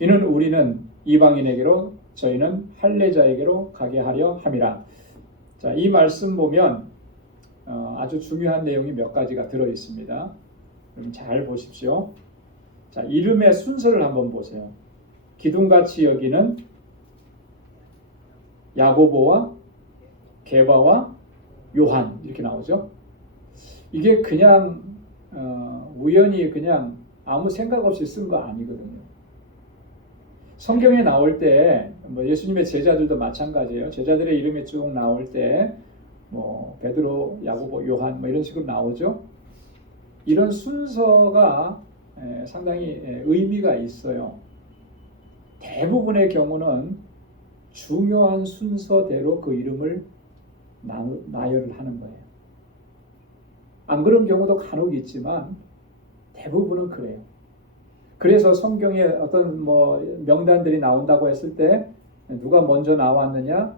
이는 우리는 이방인에게로 저희는 할례자에게로 가게 하려 함이라. 자, 이 말씀 보면 아주 중요한 내용이 몇 가지가 들어 있습니다. 그럼 잘 보십시오. 자, 이름의 순서를 한번 보세요. 기둥같이 여기는 야고보와 게바와 요한 이렇게 나오죠. 이게 그냥 우연히 그냥 아무 생각 없이 쓴 거 아니거든요. 성경에 나올 때 뭐 예수님의 제자들도 마찬가지예요. 제자들의 이름이 쭉 나올 때 뭐 베드로, 야고보, 요한 뭐 이런 식으로 나오죠. 이런 순서가 상당히 의미가 있어요. 대부분의 경우는 중요한 순서대로 그 이름을 나열을 하는 거예요. 안 그런 경우도 간혹 있지만 대부분은 그래요. 그래서 성경에 어떤 뭐 명단들이 나온다고 했을 때 누가 먼저 나왔느냐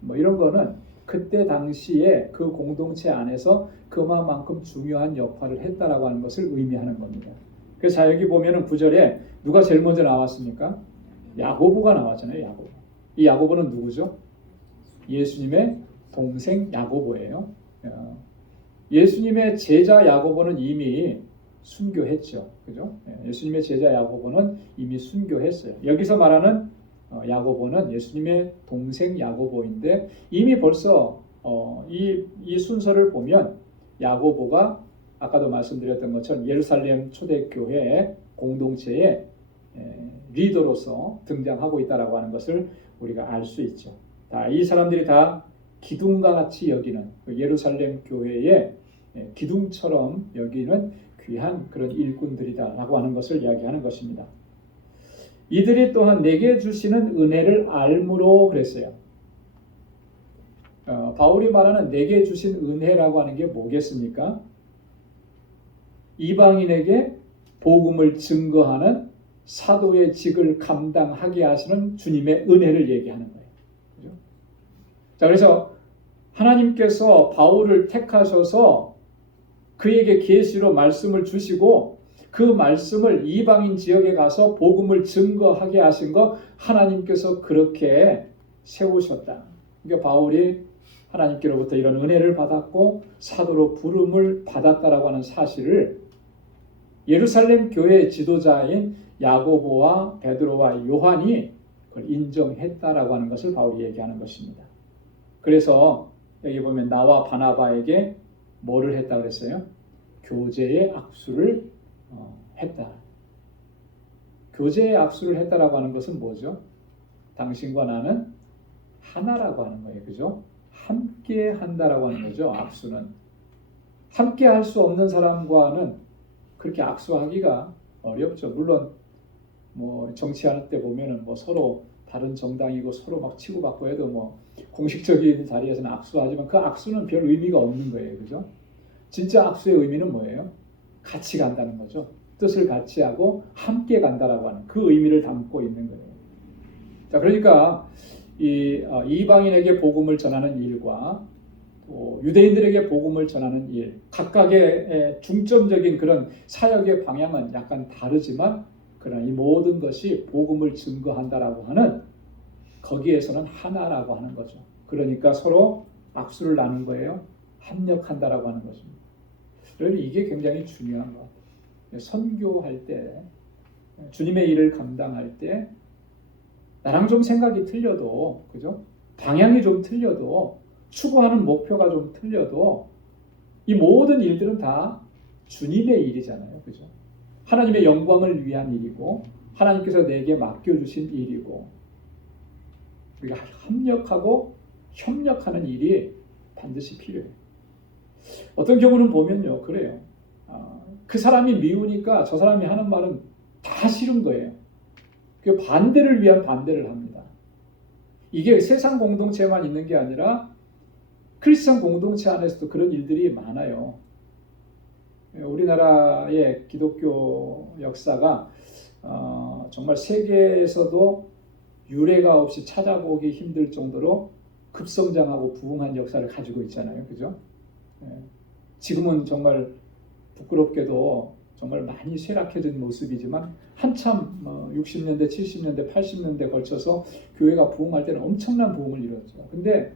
뭐 이런 거는 그때 당시에 그 공동체 안에서 그만큼 중요한 역할을 했다라고 하는 것을 의미하는 겁니다. 그래서 자, 여기 보면은 9절에 누가 제일 먼저 나왔습니까? 야고보가 나왔잖아요. 야고보. 이 야고보는 누구죠? 예수님의 동생 야고보예요. 예수님의 제자 야고보는 이미 순교했죠. 그죠? 예수님의 제자 야고보는 이미 순교했어요. 여기서 말하는 야고보는 예수님의 동생 야고보인데 이미 벌써 이 순서를 보면 야고보가 아까도 말씀드렸던 것처럼 예루살렘 초대교회 공동체의 리더로서 등장하고 있다라고 하는 것을 우리가 알 수 있죠. 이 사람들이 다 기둥과 같이 여기는 예루살렘 교회의 기둥처럼 여기는 귀한 그런 일꾼들이다라고 하는 것을 이야기하는 것입니다. 이들이 또한 내게 주시는 은혜를 알므로 그랬어요. 바울이 말하는 내게 주신 은혜라고 하는 게 뭐겠습니까? 이방인에게 복음을 증거하는 사도의 직을 감당하게 하시는 주님의 은혜를 얘기하는 거예요. 그죠? 자, 그래서 하나님께서 바울을 택하셔서 그에게 계시로 말씀을 주시고 그 말씀을 이방인 지역에 가서 복음을 증거하게 하신 거 하나님께서 그렇게 세우셨다. 그러니까 바울이 하나님께로부터 이런 은혜를 받았고 사도로 부름을 받았다라고 하는 사실을 예루살렘 교회의 지도자인 야고보와 베드로와 요한이 그걸 인정했다라고 하는 것을 바울이 얘기하는 것입니다. 그래서 여기 보면 나와 바나바에게 뭐를 했다 그랬어요? 교제의 악수를 했다. 교제의 악수를 했다라고 하는 것은 뭐죠? 당신과 나는 하나라고 하는 거예요. 그죠? 함께 한다라고 하는 거죠. 악수는. 함께 할 수 없는 사람과는 그렇게 악수하기가 어렵죠. 물론 뭐 정치할 때 보면은 뭐 서로 다른 정당이고 서로 막 치고받고 해도 뭐 공식적인 자리에서는 악수하지만 그 악수는 별 의미가 없는 거예요. 그죠? 진짜 악수의 의미는 뭐예요? 같이 간다는 거죠. 뜻을 같이 하고 함께 간다라고 하는 그 의미를 담고 있는 거예요. 자, 그러니까 이방인에게 복음을 전하는 일과 또 유대인들에게 복음을 전하는 일, 각각의 중점적인 그런 사역의 방향은 약간 다르지만 그러나 이 모든 것이 복음을 증거한다라고 하는 거기에서는 하나라고 하는 거죠. 그러니까 서로 악수를 나눈 거예요. 협력한다라고 하는 것입니다. 여러분 이게 굉장히 중요한 것 같아요. 선교할 때 주님의 일을 감당할 때 나랑 좀 생각이 틀려도 그죠? 방향이 좀 틀려도 추구하는 목표가 좀 틀려도 이 모든 일들은 다 주님의 일이잖아요. 그죠? 하나님의 영광을 위한 일이고 하나님께서 내게 맡겨주신 일이고 우리가 합력하고 협력하는 일이 반드시 필요해요. 어떤 경우는 보면요. 그래요. 그 사람이 미우니까 저 사람이 하는 말은 다 싫은 거예요. 그 반대를 위한 반대를 합니다. 이게 세상 공동체만 있는 게 아니라 크리스천 공동체 안에서도 그런 일들이 많아요. 우리나라의 기독교 역사가 정말 세계에서도 유례가 없이 찾아보기 힘들 정도로 급성장하고 부흥한 역사를 가지고 있잖아요. 그죠? 지금은 정말 부끄럽게도 정말 많이 쇠락해진 모습이지만 한참 60년대, 70년대, 80년대 걸쳐서 교회가 부흥할 때는 엄청난 부흥을 이뤘죠. 근데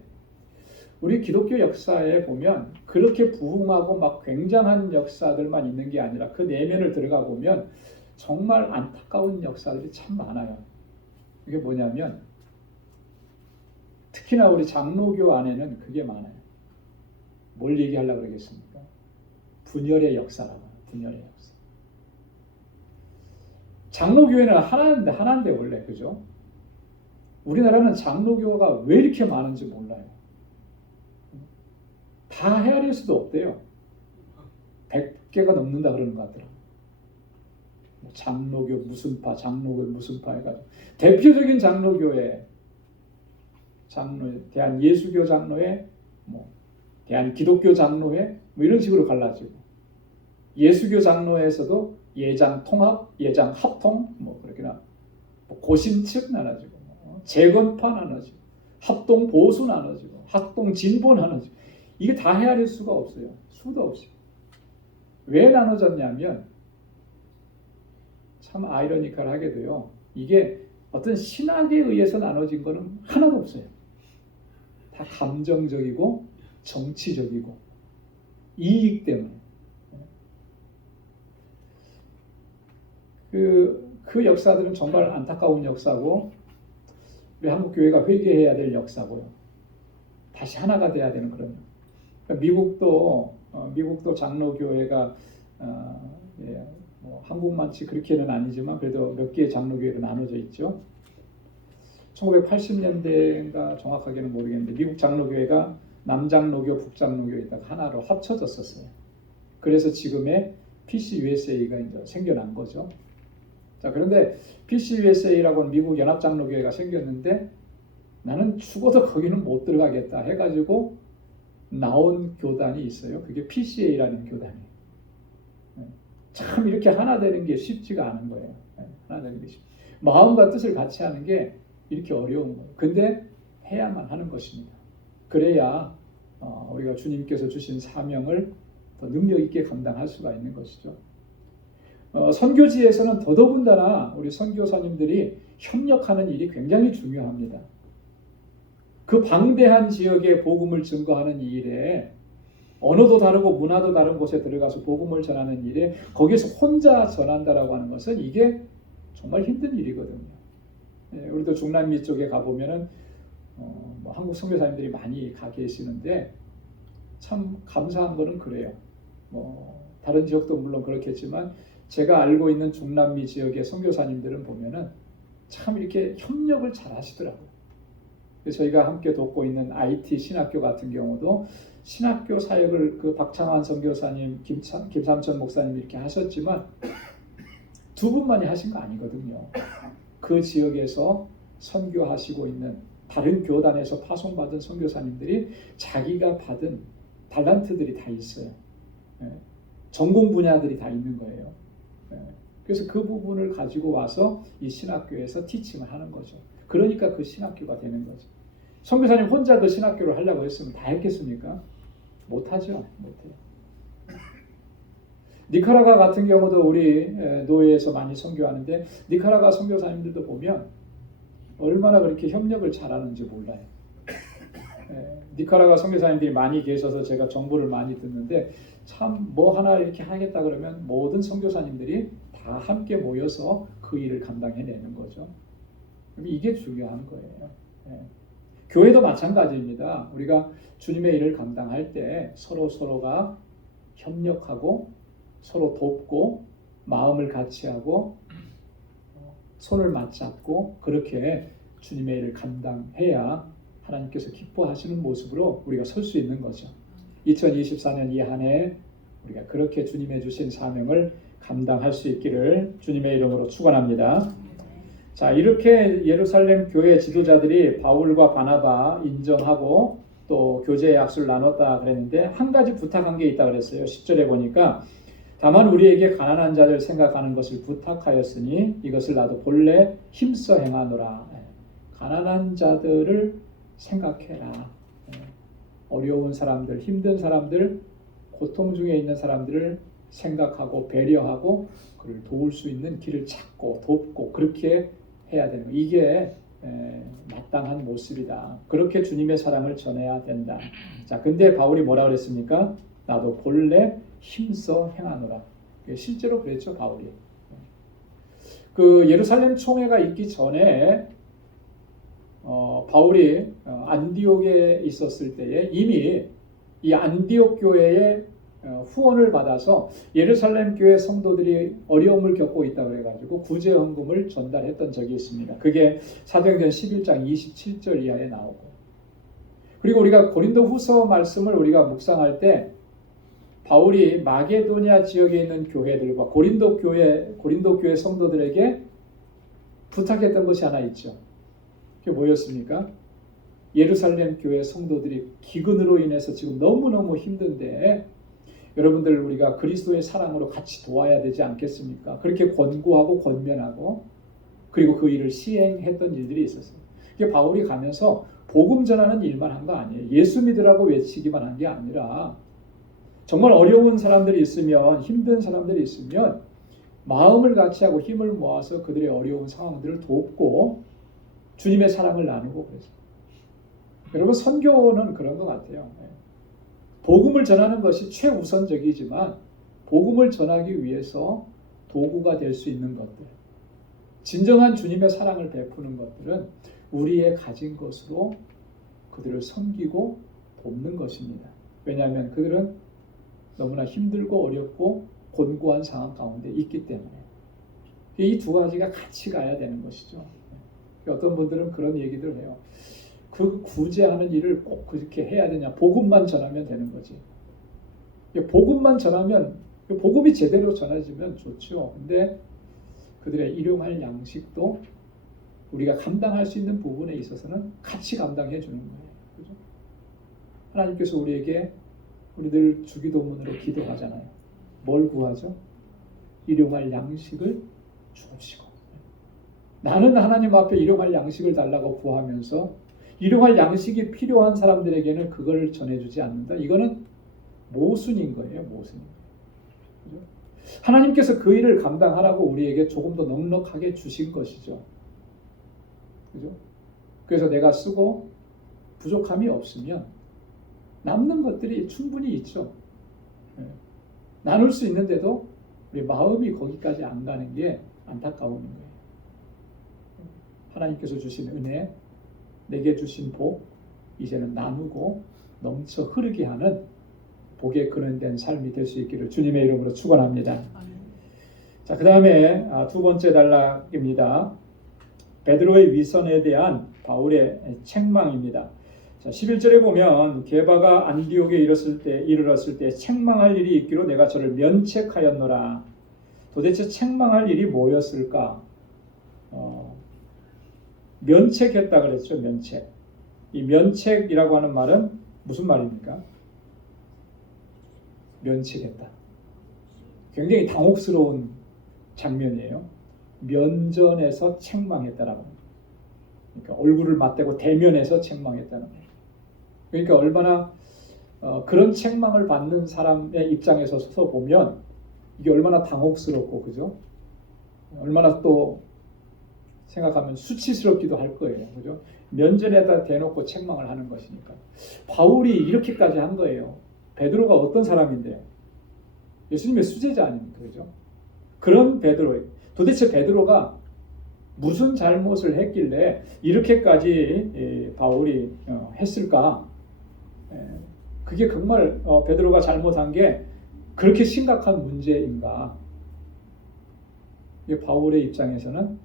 우리 기독교 역사에 보면 그렇게 부흥하고 막 굉장한 역사들만 있는 게 아니라 그 내면을 들어가 보면 정말 안타까운 역사들이 참 많아요. 이게 뭐냐면 특히나 우리 장로교 안에는 그게 많아요. 뭘 얘기하려고 그러겠습니까? 분열의 역사라고 해요. 분열의 역사. 장로교회는 하나인데 원래 그죠? 우리나라는 장로교가 왜 이렇게 많은지 몰라요. 다 헤아릴 수도 없대요. 100개가 넘는다 그러는 것 같더라고요. 장로교 무슨 파, 장로교 무슨 파 해가지고 대표적인 장로교회, 대한예수교 장로회, 대한기독교 장로회 이런 식으로 갈라지고 예수교 장로회에서도 예장 통합, 예장 합통 그렇게나 고심측 나눠지고 재건파 나눠지고 합동 보수 나눠지고 합동 진보 나눠지고 이게 다 헤아릴 수가 없어요. 수도 없이. 왜 나눠졌냐면 참 아이러니컬하게도요. 이게 어떤 신학에 의해서 나눠진 거는 하나도 없어요. 다 감정적이고 정치적이고 이익 때문에. 그 역사들은 정말 안타까운 역사고 우리 한국 교회가 회개해야 될 역사고요. 다시 하나가 돼야 되는 그런. 미국도 장로교회가 한국만치 그렇게는 아니지만 그래도 몇 개의 장로교회로 나눠져 있죠. 1980년대인가 정확하게는 모르겠는데 미국 장로교회가 남장로교, 북장로교회에다가 하나로 합쳐졌었어요. 그래서 지금의 PCUSA가 이제 생겨난 거죠. 자, 그런데 PCUSA라고는 미국 연합장로교회가 생겼는데 나는 죽어도 거기는 못 들어가겠다 해가지고 나온 교단이 있어요. 그게 PCA라는 교단이에요. 참 이렇게 하나 되는 게 쉽지가 않은 거예요. 하나 되는 게 마음과 뜻을 같이 하는 게 이렇게 어려운 거예요. 근데 해야만 하는 것입니다. 그래야 우리가 주님께서 주신 사명을 더 능력 있게 감당할 수가 있는 것이죠. 선교지에서는 더더군다나 우리 선교사님들이 협력하는 일이 굉장히 중요합니다. 그 방대한 지역에 복음을 증거하는 일에 언어도 다르고 문화도 다른 곳에 들어가서 복음을 전하는 일에 거기서 혼자 전한다라고 하는 것은 이게 정말 힘든 일이거든요. 우리도 중남미 쪽에 가보면은 한국 선교사님들이 많이 가 계시는데 참 감사한 거는 그래요. 다른 지역도 물론 그렇겠지만 제가 알고 있는 중남미 지역의 선교사님들은 보면은 참 이렇게 협력을 잘 하시더라고요. 저희가 함께 돕고 있는 IT 신학교 같은 경우도 신학교 사역을 그 박창환 선교사님, 김삼천 목사님 이렇게 하셨지만 두 분만이 하신 거 아니거든요. 그 지역에서 선교하시고 있는 다른 교단에서 파송받은 선교사님들이 자기가 받은 달란트들이 다 있어요. 전공 분야들이 다 있는 거예요. 그래서 그 부분을 가지고 와서 이 신학교에서 티칭을 하는 거죠. 그러니까 그 신학교가 되는 거죠. 선교사님 혼자 그 신학교를 하려고 했으면 다 했겠습니까? 못하죠. 못해요. 니카라과 같은 경우도 우리 노예에서 많이 선교하는데 니카라과 선교사님들도 보면 얼마나 그렇게 협력을 잘하는지 몰라요. 니카라과 선교사님들이 많이 계셔서 제가 정보를 많이 듣는데 참 뭐 하나 이렇게 하겠다 그러면 모든 선교사님들이 다 함께 모여서 그 일을 감당해내는 거죠. 이게 중요한 거예요. 교회도 마찬가지입니다. 우리가 주님의 일을 감당할 때 서로가 협력하고 서로 돕고 마음을 같이 하고 손을 맞잡고 그렇게 주님의 일을 감당해야 하나님께서 기뻐하시는 모습으로 우리가 설 수 있는 거죠. 2024년 이 한 해 우리가 그렇게 주님의 주신 사명을 감당할 수 있기를 주님의 이름으로 축원합니다. 자, 이렇게 예루살렘 교회 지도자들이 바울과 바나바 인정하고 또 교제의 약속을 나눴다 그랬는데 한 가지 부탁한 게 있다 그랬어요. 10절에 보니까 다만 우리에게 가난한 자를 생각하는 것을 부탁하였으니 이것을 나도 본래 힘써 행하노라. 가난한 자들을 생각해라. 어려운 사람들, 힘든 사람들, 고통 중에 있는 사람들을 생각하고 배려하고 그를 도울 수 있는 길을 찾고 돕고 그렇게 해야 되는 거예요. 이게 마땅한 모습이다. 그렇게 주님의 사랑을 전해야 된다. 자, 근데 바울이 뭐라 그랬습니까? 나도 본래 힘써 행하노라. 실제로 그랬죠, 바울이. 그 예루살렘 총회가 있기 전에 바울이 안디옥에 있었을 때에 이미 이 안디옥 교회의 후원을 받아서 예루살렘 교회 성도들이 어려움을 겪고 있다고 해가지고 구제 헌금을 전달했던 적이 있습니다. 그게 사도행전 11장 27절 이하에 나오고, 그리고 우리가 고린도 후서 말씀을 우리가 묵상할 때 바울이 마게도니아 지역에 있는 교회들과 고린도 교회 성도들에게 부탁했던 것이 하나 있죠. 그게 뭐였습니까? 예루살렘 교회 성도들이 기근으로 인해서 지금 너무너무 힘든데 여러분들 우리가 그리스도의 사랑으로 같이 도와야 되지 않겠습니까? 그렇게 권고하고 권면하고 그리고 그 일을 시행했던 일들이 있었어요. 이게 바울이 가면서 복음 전하는 일만 한 거 아니에요. 예수 믿으라고 외치기만 한 게 아니라 정말 어려운 사람들이 있으면, 힘든 사람들이 있으면 마음을 같이 하고 힘을 모아서 그들의 어려운 상황들을 돕고 주님의 사랑을 나누고 그래서 여러분 선교는 그런 것 같아요. 복음을 전하는 것이 최우선적이지만 복음을 전하기 위해서 도구가 될 수 있는 것들, 진정한 주님의 사랑을 베푸는 것들은 우리의 가진 것으로 그들을 섬기고 돕는 것입니다. 왜냐하면 그들은 너무나 힘들고 어렵고 곤고한 상황 가운데 있기 때문에 이 두 가지가 같이 가야 되는 것이죠. 어떤 분들은 그런 얘기들을 해요. 그 구제하는 일을 꼭 그렇게 해야 되냐? 복음만 전하면 되는 거지. 복음만 전하면 복음이 제대로 전해지면 좋죠. 근데 그들의 일용할 양식도 우리가 감당할 수 있는 부분에 있어서는 같이 감당해 주는 거예요. 그죠? 하나님께서 우리에게 우리 늘 주기도문으로 기도하잖아요. 뭘 구하죠? 일용할 양식을 주옵시고. 나는 하나님 앞에 일용할 양식을 달라고 구하면서 일용할 양식이 필요한 사람들에게는 그걸 전해주지 않는다. 이거는 모순인 거예요. 모순. 그죠? 하나님께서 그 일을 감당하라고 우리에게 조금 더 넉넉하게 주신 것이죠. 그죠? 그래서 내가 쓰고 부족함이 없으면 남는 것들이 충분히 있죠. 나눌 수 있는데도 우리 마음이 거기까지 안 가는 게 안타까운 거예요. 하나님께서 주신 은혜, 내게 주신 복, 이제는 나누고 넘쳐 흐르게 하는 복에 근원된 삶이 될 수 있기를 주님의 이름으로 축원합니다. 자, 그 다음에 두 번째 단락입니다. 베드로의 위선에 대한 바울의 책망입니다. 자, 11절에 보면 게바가 안디옥에 이르렀을 때 책망할 일이 있기로 내가 저를 면책하였노라. 도대체 책망할 일이 뭐였을까? 면책했다 그랬죠. 면책. 이 면책이라고 하는 말은 무슨 말입니까? 면책했다. 굉장히 당혹스러운 장면이에요. 면전에서 책망했다라고 합니다. 그러니까 얼굴을 맞대고 대면해서 책망했다는 거예요. 그러니까 얼마나 그런 책망을 받는 사람의 입장에서 서서 보면 이게 얼마나 당혹스럽고, 그죠? 얼마나 또 생각하면 수치스럽기도 할 거예요, 그죠? 면전에다 대놓고 책망을 하는 것이니까. 바울이 이렇게까지 한 거예요. 베드로가 어떤 사람인데요? 예수님의 수제자 아닙니까, 그죠? 그런 베드로, 도대체 베드로가 무슨 잘못을 했길래 이렇게까지 바울이 했을까? 그게 정말 베드로가 잘못한 게 그렇게 심각한 문제인가? 이게 바울의 입장에서는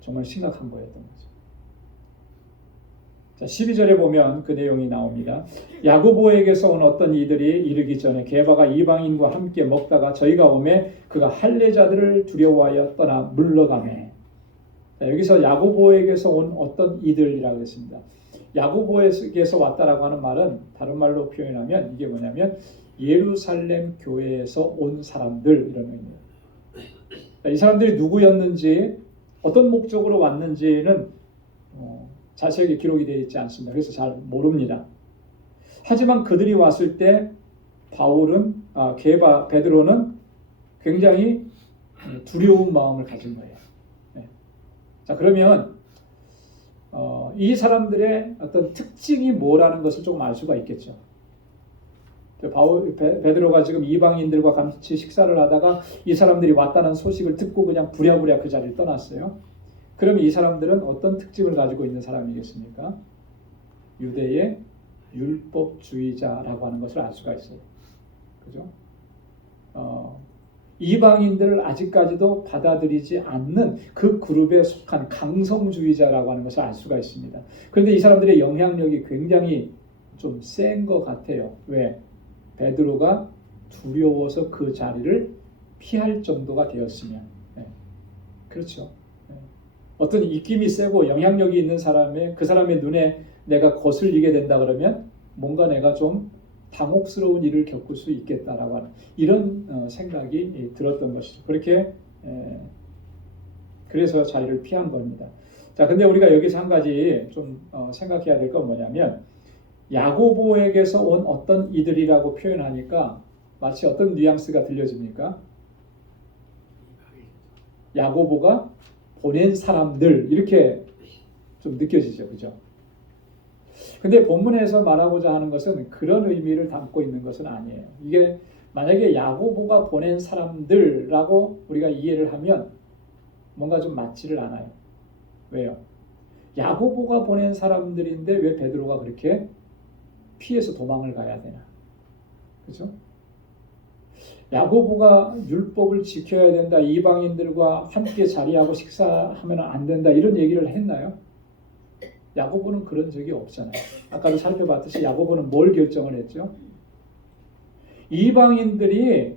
정말 심각한 거였던 거죠. 자, 12절에 보면 그 내용이 나옵니다. 야고보에게서 온 어떤 이들이 이르기 전에 게바가 이방인과 함께 먹다가 저희가 오매 그가 할례자들을 두려워하여 떠나 물러가매. 자, 여기서 야고보에게서 온 어떤 이들이라고 했습니다. 야고보에게서 왔다라고 하는 말은 다른 말로 표현하면 이게 뭐냐면 예루살렘 교회에서 온 사람들, 이런 의미예요. 자, 이 사람들이 누구였는지 어떤 목적으로 왔는지는 자세하게 기록이 되어 있지 않습니다. 그래서 잘 모릅니다. 하지만 그들이 왔을 때 베드로는 굉장히 두려운 마음을 가진 거예요. 자, 그러면 이 사람들의 어떤 특징이 뭐라는 것을 조금 알 수가 있겠죠. 베드로가 지금 이방인들과 같이 식사를 하다가 이 사람들이 왔다는 소식을 듣고 그냥 부랴부랴 그 자리를 떠났어요. 그러면 이 사람들은 어떤 특징을 가지고 있는 사람이겠습니까? 유대의 율법주의자라고 하는 것을 알 수가 있어요. 그죠? 이방인들을 아직까지도 받아들이지 않는 그 그룹에 속한 강성주의자라고 하는 것을 알 수가 있습니다. 그런데 이 사람들의 영향력이 굉장히 좀 센 것 같아요. 왜? 베드로가 두려워서 그 자리를 피할 정도가 되었으면. 네. 그렇죠. 네. 어떤 입김이 세고 영향력이 있는 그 사람의 눈에 내가 거슬리게 된다 그러면 뭔가 내가 좀 당혹스러운 일을 겪을 수 있겠다라고 하는 이런 생각이 들었던 것이죠. 그래서 자리를 피한 겁니다. 자, 근데 우리가 여기서 한 가지 좀 생각해야 될 건 뭐냐면 야고보에게서 온 어떤 이들이라고 표현하니까 마치 어떤 뉘앙스가 들려집니까? 야고보가 보낸 사람들, 이렇게 좀 느껴지죠, 그죠? 근데 본문에서 말하고자 하는 것은 그런 의미를 담고 있는 것은 아니에요. 이게 만약에 야고보가 보낸 사람들라고 우리가 이해를 하면 뭔가 좀 맞지를 않아요. 왜요? 야고보가 보낸 사람들인데 왜 베드로가 그렇게 피해서 도망을 가야 되나? 그죠? 야고보가 율법을 지켜야 된다, 이방인들과 함께 자리하고 식사하면 안 된다, 이런 얘기를 했나요? 야고보는 그런 적이 없잖아요. 아까도 살펴봤듯이 야고보는 뭘 결정을 했죠? 이방인들이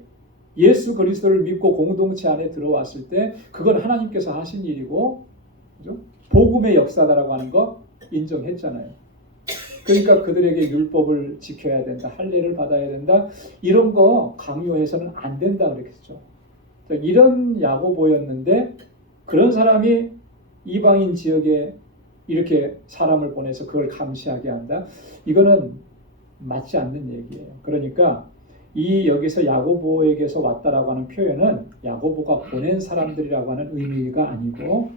예수 그리스도를 믿고 공동체 안에 들어왔을 때 그건 하나님께서 하신 일이고, 그죠? 복음의 역사다라고 하는 거 인정했잖아요. 그러니까 그들에게 율법을 지켜야 된다, 할례를 받아야 된다, 이런 거 강요해서는 안 된다 그랬죠. 이런 야고보였는데 그런 사람이 이방인 지역에 이렇게 사람을 보내서 그걸 감시하게 한다? 이거는 맞지 않는 얘기예요. 그러니까 여기서 야고보에게서 왔다라고 하는 표현은 야고보가 보낸 사람들이라고 하는 의미가 아니고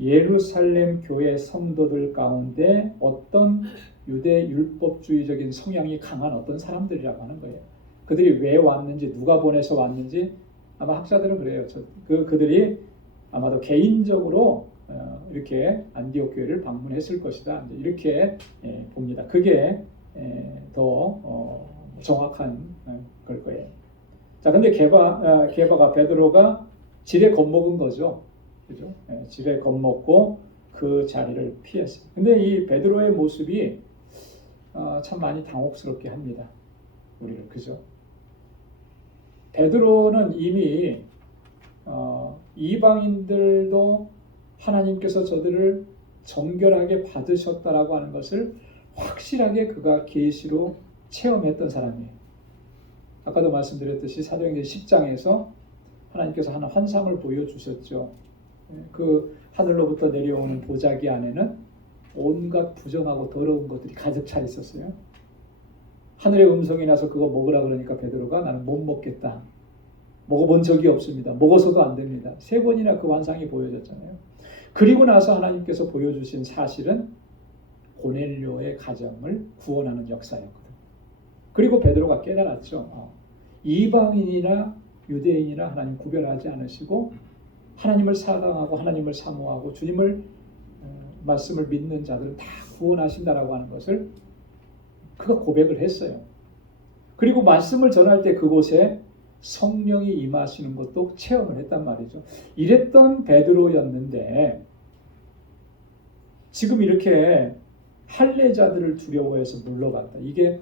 예루살렘 교회 성도들 가운데 어떤 유대 율법주의적인 성향이 강한 어떤 사람들이라고 하는 거예요. 그들이 왜 왔는지, 누가 보내서 왔는지 아마 학자들은 그래요. 그들이 아마도 개인적으로 이렇게 안디옥 교회를 방문했을 것이다, 이렇게 봅니다. 그게 더 정확한 걸 거예요. 자, 근데 베드로가 지레 겁먹은 거죠. 그죠? 지레 겁먹고 그 자리를 피했어요. 근데 이 베드로의 모습이 참 많이 당혹스럽게 합니다. 우리를. 그죠? 베드로는 이미 이방인들도 하나님께서 저들을 정결하게 받으셨다라고 하는 것을 확실하게 그가 계시로 체험했던 사람이에요. 아까도 말씀드렸듯이 사도행전 10장에서 하나님께서 하나 환상을 보여주셨죠. 그 하늘로부터 내려오는 보자기 안에는 온갖 부정하고 더러운 것들이 가득 차 있었어요. 하늘의 음성이 나서 그거 먹으라 그러니까 베드로가 나는 못 먹겠다. 먹어본 적이 없습니다. 먹어서도 안 됩니다. 3번이나 그 환상이 보여졌잖아요. 그리고 나서 하나님께서 보여주신 사실은 고넬료의 가정을 구원하는 역사였거든요. 그리고 베드로가 깨달았죠. 이방인이나 유대인이나 하나님 구별하지 않으시고 하나님을 사랑하고 하나님을 사모하고 주님을 말씀을 믿는 자들을 다 구원하신다라고 하는 것을 그가 고백을 했어요. 그리고 말씀을 전할 때 그곳에 성령이 임하시는 것도 체험을 했단 말이죠. 이랬던 베드로였는데 지금 이렇게 할례자들을 두려워해서 물러갔다. 이게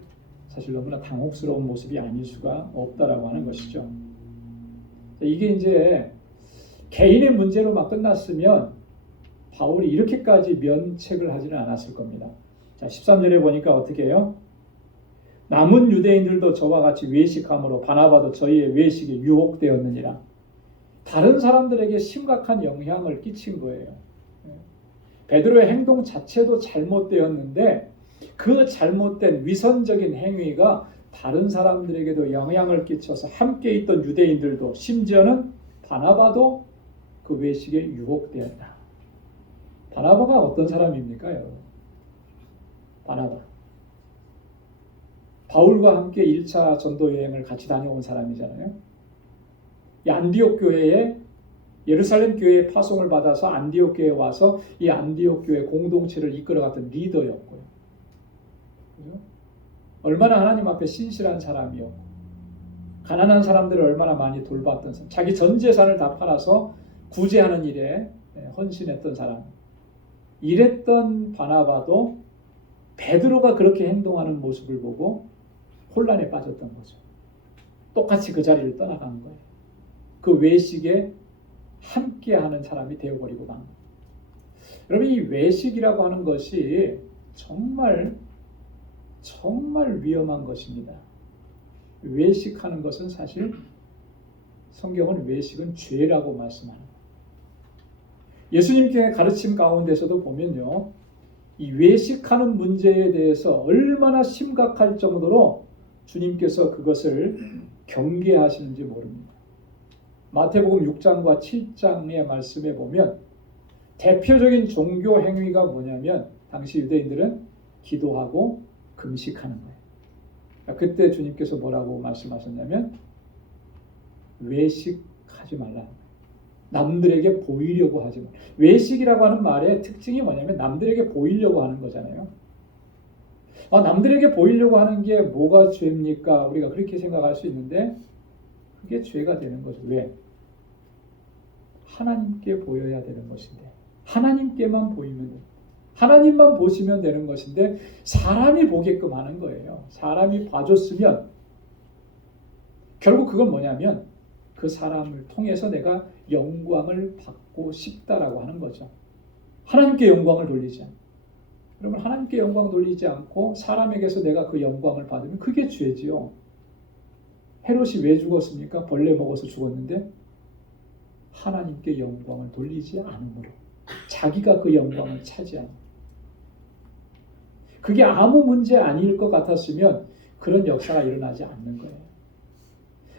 사실 너무나 당혹스러운 모습이 아닐 수가 없다라고 하는 것이죠. 이게 이제 개인의 문제로만 끝났으면 바울이 이렇게까지 면책을 하지는 않았을 겁니다. 자, 13절에 보니까 어떻게 해요? 남은 유대인들도 저와 같이 외식함으로 바나바도 저희의 외식에 유혹되었느니라. 다른 사람들에게 심각한 영향을 끼친 거예요. 베드로의 행동 자체도 잘못되었는데 그 잘못된 위선적인 행위가 다른 사람들에게도 영향을 끼쳐서 함께 있던 유대인들도 심지어는 바나바도 그 외식에 유혹되었다. 바나바가 어떤 사람입니까, 여러분? 바나바. 바울과 함께 1차 전도 여행을 같이 다녀온 사람이잖아요. 이 안디옥 교회에 예루살렘 교회의 파송을 받아서 안디옥 교회에 와서 이 안디옥 교회 공동체를 이끌어갔던 리더였고요. 그죠? 얼마나 하나님 앞에 신실한 사람이었고 가난한 사람들을 얼마나 많이 돌봤던 사람, 자기 전 재산을 다 팔아서 구제하는 일에 헌신했던 사람. 이랬던 바나바도 베드로가 그렇게 행동하는 모습을 보고 혼란에 빠졌던 거죠. 똑같이 그 자리를 떠나간 거예요. 그 외식에 함께하는 사람이 되어버리고 만 거예요. 여러분, 이 외식이라고 하는 것이 정말 위험한 것입니다. 외식하는 것은 사실 성경은 외식은 죄라고 말씀하는 거예요. 예수님께의 가르침 가운데서도 보면요, 이 외식하는 문제에 대해서 얼마나 심각할 정도로 주님께서 그것을 경계하시는지 모릅니다. 마태복음 6장과 7장의 말씀에 보면 대표적인 종교 행위가 뭐냐면 당시 유대인들은 기도하고 금식하는 거예요. 그때 주님께서 뭐라고 말씀하셨냐면 외식하지 말라. 남들에게 보이려고 하지 마. 외식이라고 하는 말의 특징이 뭐냐면 남들에게 보이려고 하는 거잖아요. 남들에게 보이려고 하는 게 뭐가 죄입니까? 우리가 그렇게 생각할 수 있는데 그게 죄가 되는 거죠. 왜? 하나님께 보여야 되는 것인데 하나님께만 보이면 돼요. 하나님만 보시면 되는 것인데 사람이 보게끔 하는 거예요. 사람이 봐줬으면 결국 그건 뭐냐면 그 사람을 통해서 내가 영광을 받고 싶다라고 하는 거죠. 하나님께 영광을 돌리지 않고. 그러면 하나님께 영광 돌리지 않고 사람에게서 내가 그 영광을 받으면 그게 죄지요. 헤롯이 왜 죽었습니까? 벌레 먹어서 죽었는데 하나님께 영광을 돌리지 않음으로 자기가 그 영광을 차지하는. 그게 아무 문제 아닐 것 같았으면 그런 역사가 일어나지 않는 거예요.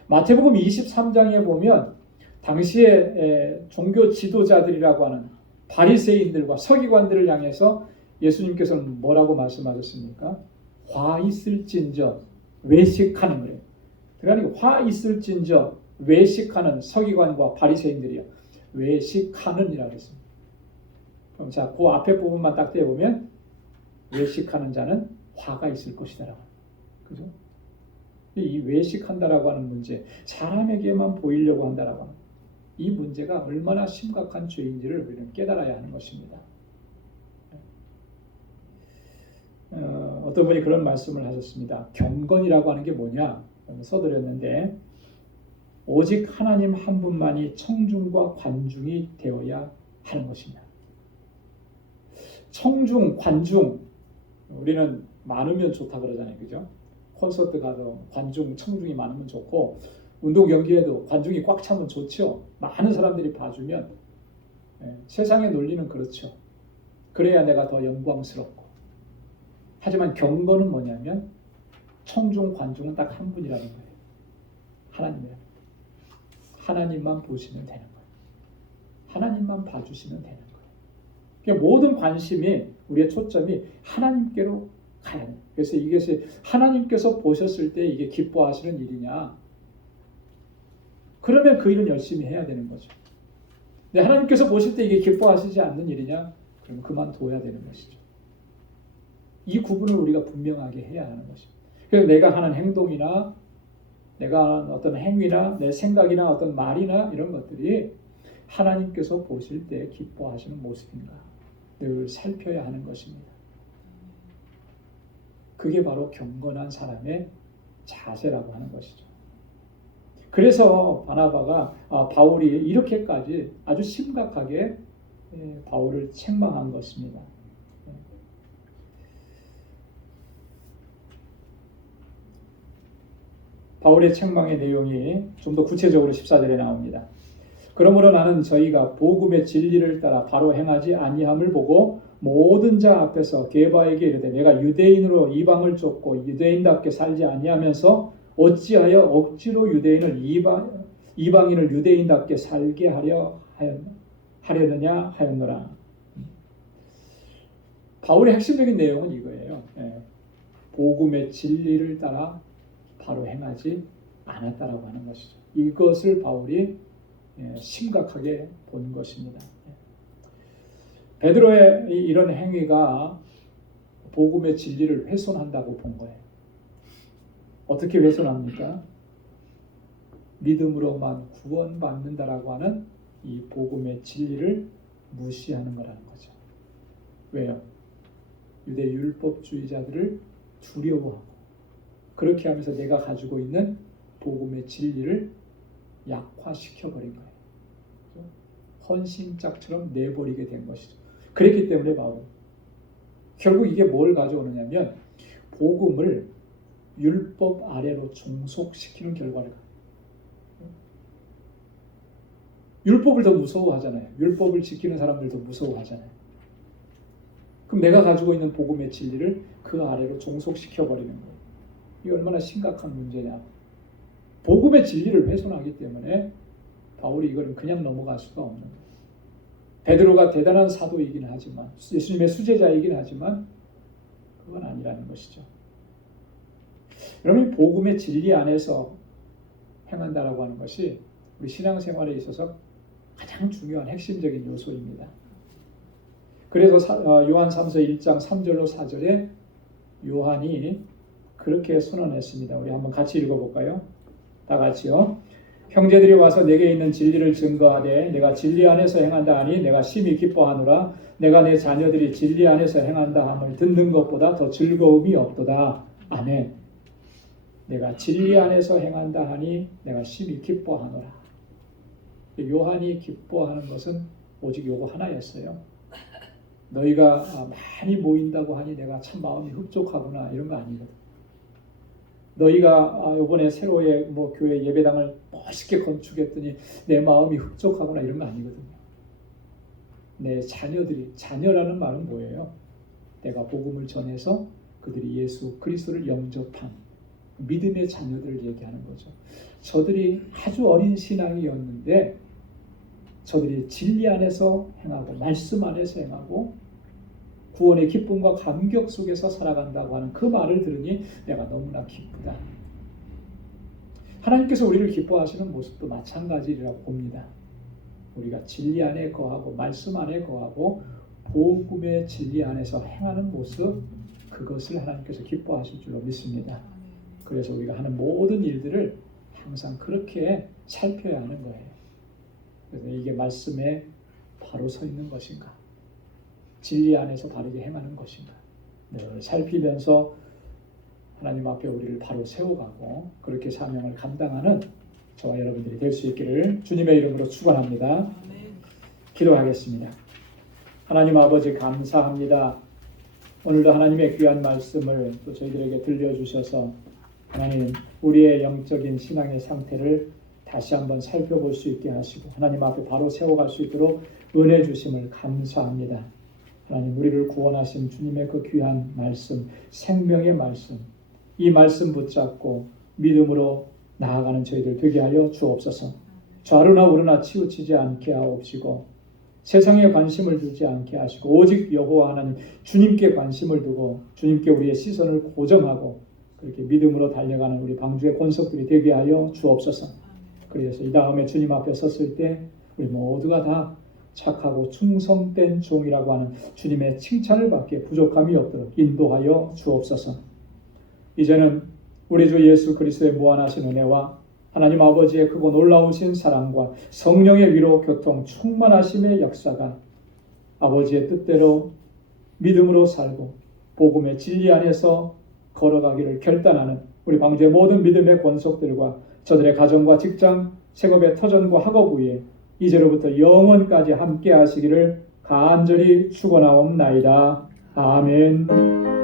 마태복음 23장에 보면 당시에 종교 지도자들이라고 하는 바리새인들과 서기관들을 향해서 예수님께서는 뭐라고 말씀하셨습니까? 화 있을진저 외식하는 거예요. 그러니까 화 있을진저 외식하는 서기관과 바리새인들이요. 외식하는이라고 했습니다. 그럼 자, 그 앞에 부분만 딱 떼보면 외식하는 자는 화가 있을 것이다. 그죠? 이 외식한다라고 하는 문제, 사람에게만 보이려고 한다라고 하는 이 문제가 얼마나 심각한 죄인지를 우리는 깨달아야 하는 것입니다. 어떤 분이 그런 말씀을 하셨습니다. 경건이라고 하는 게 뭐냐 써드렸는데 오직 하나님 한 분만이 청중과 관중이 되어야 하는 것입니다. 청중, 관중, 우리는 많으면 좋다 그러잖아요. 그죠? 콘서트 가서 관중, 청중이 많으면 좋고 운동 경기에도 관중이 꽉 차면 좋죠. 많은 사람들이 봐주면 세상의 논리는 그렇죠. 그래야 내가 더 영광스럽고. 하지만 경건은 뭐냐면 청중, 관중은 딱 한 분이라는 거예요. 하나님이라는 거예요. 하나님만 보시면 되는 거예요. 하나님만 봐주시면 되는 거예요. 그러니까 모든 관심이 우리의 초점이 하나님께로 가야 돼요. 그래서 이것이 하나님께서 보셨을 때 이게 기뻐하시는 일이냐? 그러면 그 일은 열심히 해야 되는 거죠. 근데 하나님께서 보실 때 이게 기뻐하시지 않는 일이냐? 그럼 그만둬야 되는 것이죠. 이 구분을 우리가 분명하게 해야 하는 것입니다. 그래서 내가 하는 행동이나 내가 하는 어떤 행위나 내 생각이나 어떤 말이나 이런 것들이 하나님께서 보실 때 기뻐하시는 모습인가 늘 살펴야 하는 것입니다. 그게 바로 경건한 사람의 자세라고 하는 것이죠. 그래서 바울이 이렇게까지 아주 심각하게 바울을 책망한 것입니다. 바울의 책망의 내용이 좀 더 구체적으로 14절에 나옵니다. 그러므로 나는 저희가 복음의 진리를 따라 바로 행하지 아니함을 보고 모든 자 앞에서 게바에게 이르되 내가 유대인으로 이방을 쫓고 유대인답게 살지 아니하면서 어찌하여 억지로 이방인을 유대인답게 살게 하려느냐 하였노라. 바울의 핵심적인 내용은 이거예요. 복음의 진리를 따라 바로 행하지 않았다라고 하는 것이죠. 이것을 바울이 심각하게 본 것입니다. 베드로의 이런 행위가 복음의 진리를 훼손한다고 본 거예요. 어떻게 훼손합니까? 믿음으로만 구원받는다라고 하는 이 복음의 진리를 무시하는 거라는 거죠. 왜요? 유대 율법주의자들을 두려워하고 그렇게 하면서 내가 가지고 있는 복음의 진리를 약화시켜버린 거예요. 헌신짝처럼 내버리게 된 것이죠. 그랬기 때문에 바울은 결국 이게 뭘 가져오느냐면 복음을 율법 아래로 종속시키는 결과를 율법을 더 무서워하잖아요. 율법을 지키는 사람들 더 무서워하잖아요. 그럼 내가 가지고 있는 복음의 진리를 그 아래로 종속시켜버리는 거예요. 이게 얼마나 심각한 문제냐. 복음의 진리를 훼손하기 때문에 바울이 이거를 그냥 넘어갈 수가 없는 거예요. 베드로가 대단한 사도이긴 하지만 예수님의 수제자이긴 하지만 그건 아니라는 것이죠. 여러분 복음의 진리 안에서 행한다라고 하는 것이 우리 신앙생활에 있어서 가장 중요한 핵심적인 요소입니다. 그래서 요한 3서 1장 3절로 4절에 요한이 그렇게 선언했습니다. 우리 한번 같이 읽어볼까요? 다 같이요. 형제들이 와서 내게 있는 진리를 증거하되 내가 진리 안에서 행한다 하니 내가 심히 기뻐하노라. 내가 내 자녀들이 진리 안에서 행한다 함을 듣는 것보다 더 즐거움이 없도다. 아멘. 내가 진리 안에서 행한다 하니 내가 심히 기뻐하노라. 요한이 기뻐하는 것은 오직 요거 하나였어요. 너희가 많이 모인다고 하니 내가 참 마음이 흡족하구나 이런 거 아니거든. 너희가 이번에 새로의 교회 예배당을 멋있게 건축했더니 내 마음이 흡족하구나 이런 거 아니거든요. 내 자녀라는 말은 뭐예요? 내가 복음을 전해서 그들이 예수 그리스도를 영접한 믿음의 자녀들을 얘기하는 거죠. 저들이 아주 어린 신앙이었는데 저들이 진리 안에서 행하고 말씀 안에서 행하고 구원의 기쁨과 감격 속에서 살아간다고 하는 그 말을 들으니 내가 너무나 기쁘다. 하나님께서 우리를 기뻐하시는 모습도 마찬가지라고 봅니다. 우리가 진리 안에 거하고 말씀 안에 거하고 복음의 진리 안에서 행하는 모습 그것을 하나님께서 기뻐하실 줄로 믿습니다. 그래서 우리가 하는 모든 일들을 항상 그렇게 살펴야 하는 거예요. 그래서 이게 말씀에 바로 서 있는 것인가? 진리 안에서 바르게 행하는 것인가? 살피면서 하나님 앞에 우리를 바로 세워가고 그렇게 사명을 감당하는 저와 여러분들이 될 수 있기를 주님의 이름으로 축원합니다. 기도하겠습니다. 하나님 아버지 감사합니다. 오늘도 하나님의 귀한 말씀을 또 저희들에게 들려주셔서 하나님 우리의 영적인 신앙의 상태를 다시 한번 살펴볼 수 있게 하시고 하나님 앞에 바로 세워갈 수 있도록 은혜 주심을 감사합니다. 하나님 우리를 구원하신 주님의 그 귀한 말씀, 생명의 말씀, 이 말씀 붙잡고 믿음으로 나아가는 저희들 되게 하여 주옵소서. 좌르나 우르나 치우치지 않게 하옵시고 세상에 관심을 두지 않게 하시고 오직 여호와 하나님 주님께 관심을 두고 주님께 우리의 시선을 고정하고 그렇게 믿음으로 달려가는 우리 방주의 권속들이 되게 하여 주옵소서. 그래서 이 다음에 주님 앞에 섰을 때 우리 모두가 다 착하고 충성된 종이라고 하는 주님의 칭찬을 받기에 부족함이 없도록 인도하여 주옵소서. 이제는 우리 주 예수 그리스도의 무한하신 은혜와 하나님 아버지의 크고 놀라우신 사랑과 성령의 위로 교통 충만하심의 역사가 아버지의 뜻대로 믿음으로 살고 복음의 진리 안에서 걸어가기를 결단하는 우리 방주의 모든 믿음의 권속들과 저들의 가정과 직장, 생업의 터전과 학업 위에 이제로부터 영원까지 함께 하시기를 간절히 축원하옵나이다. 아멘.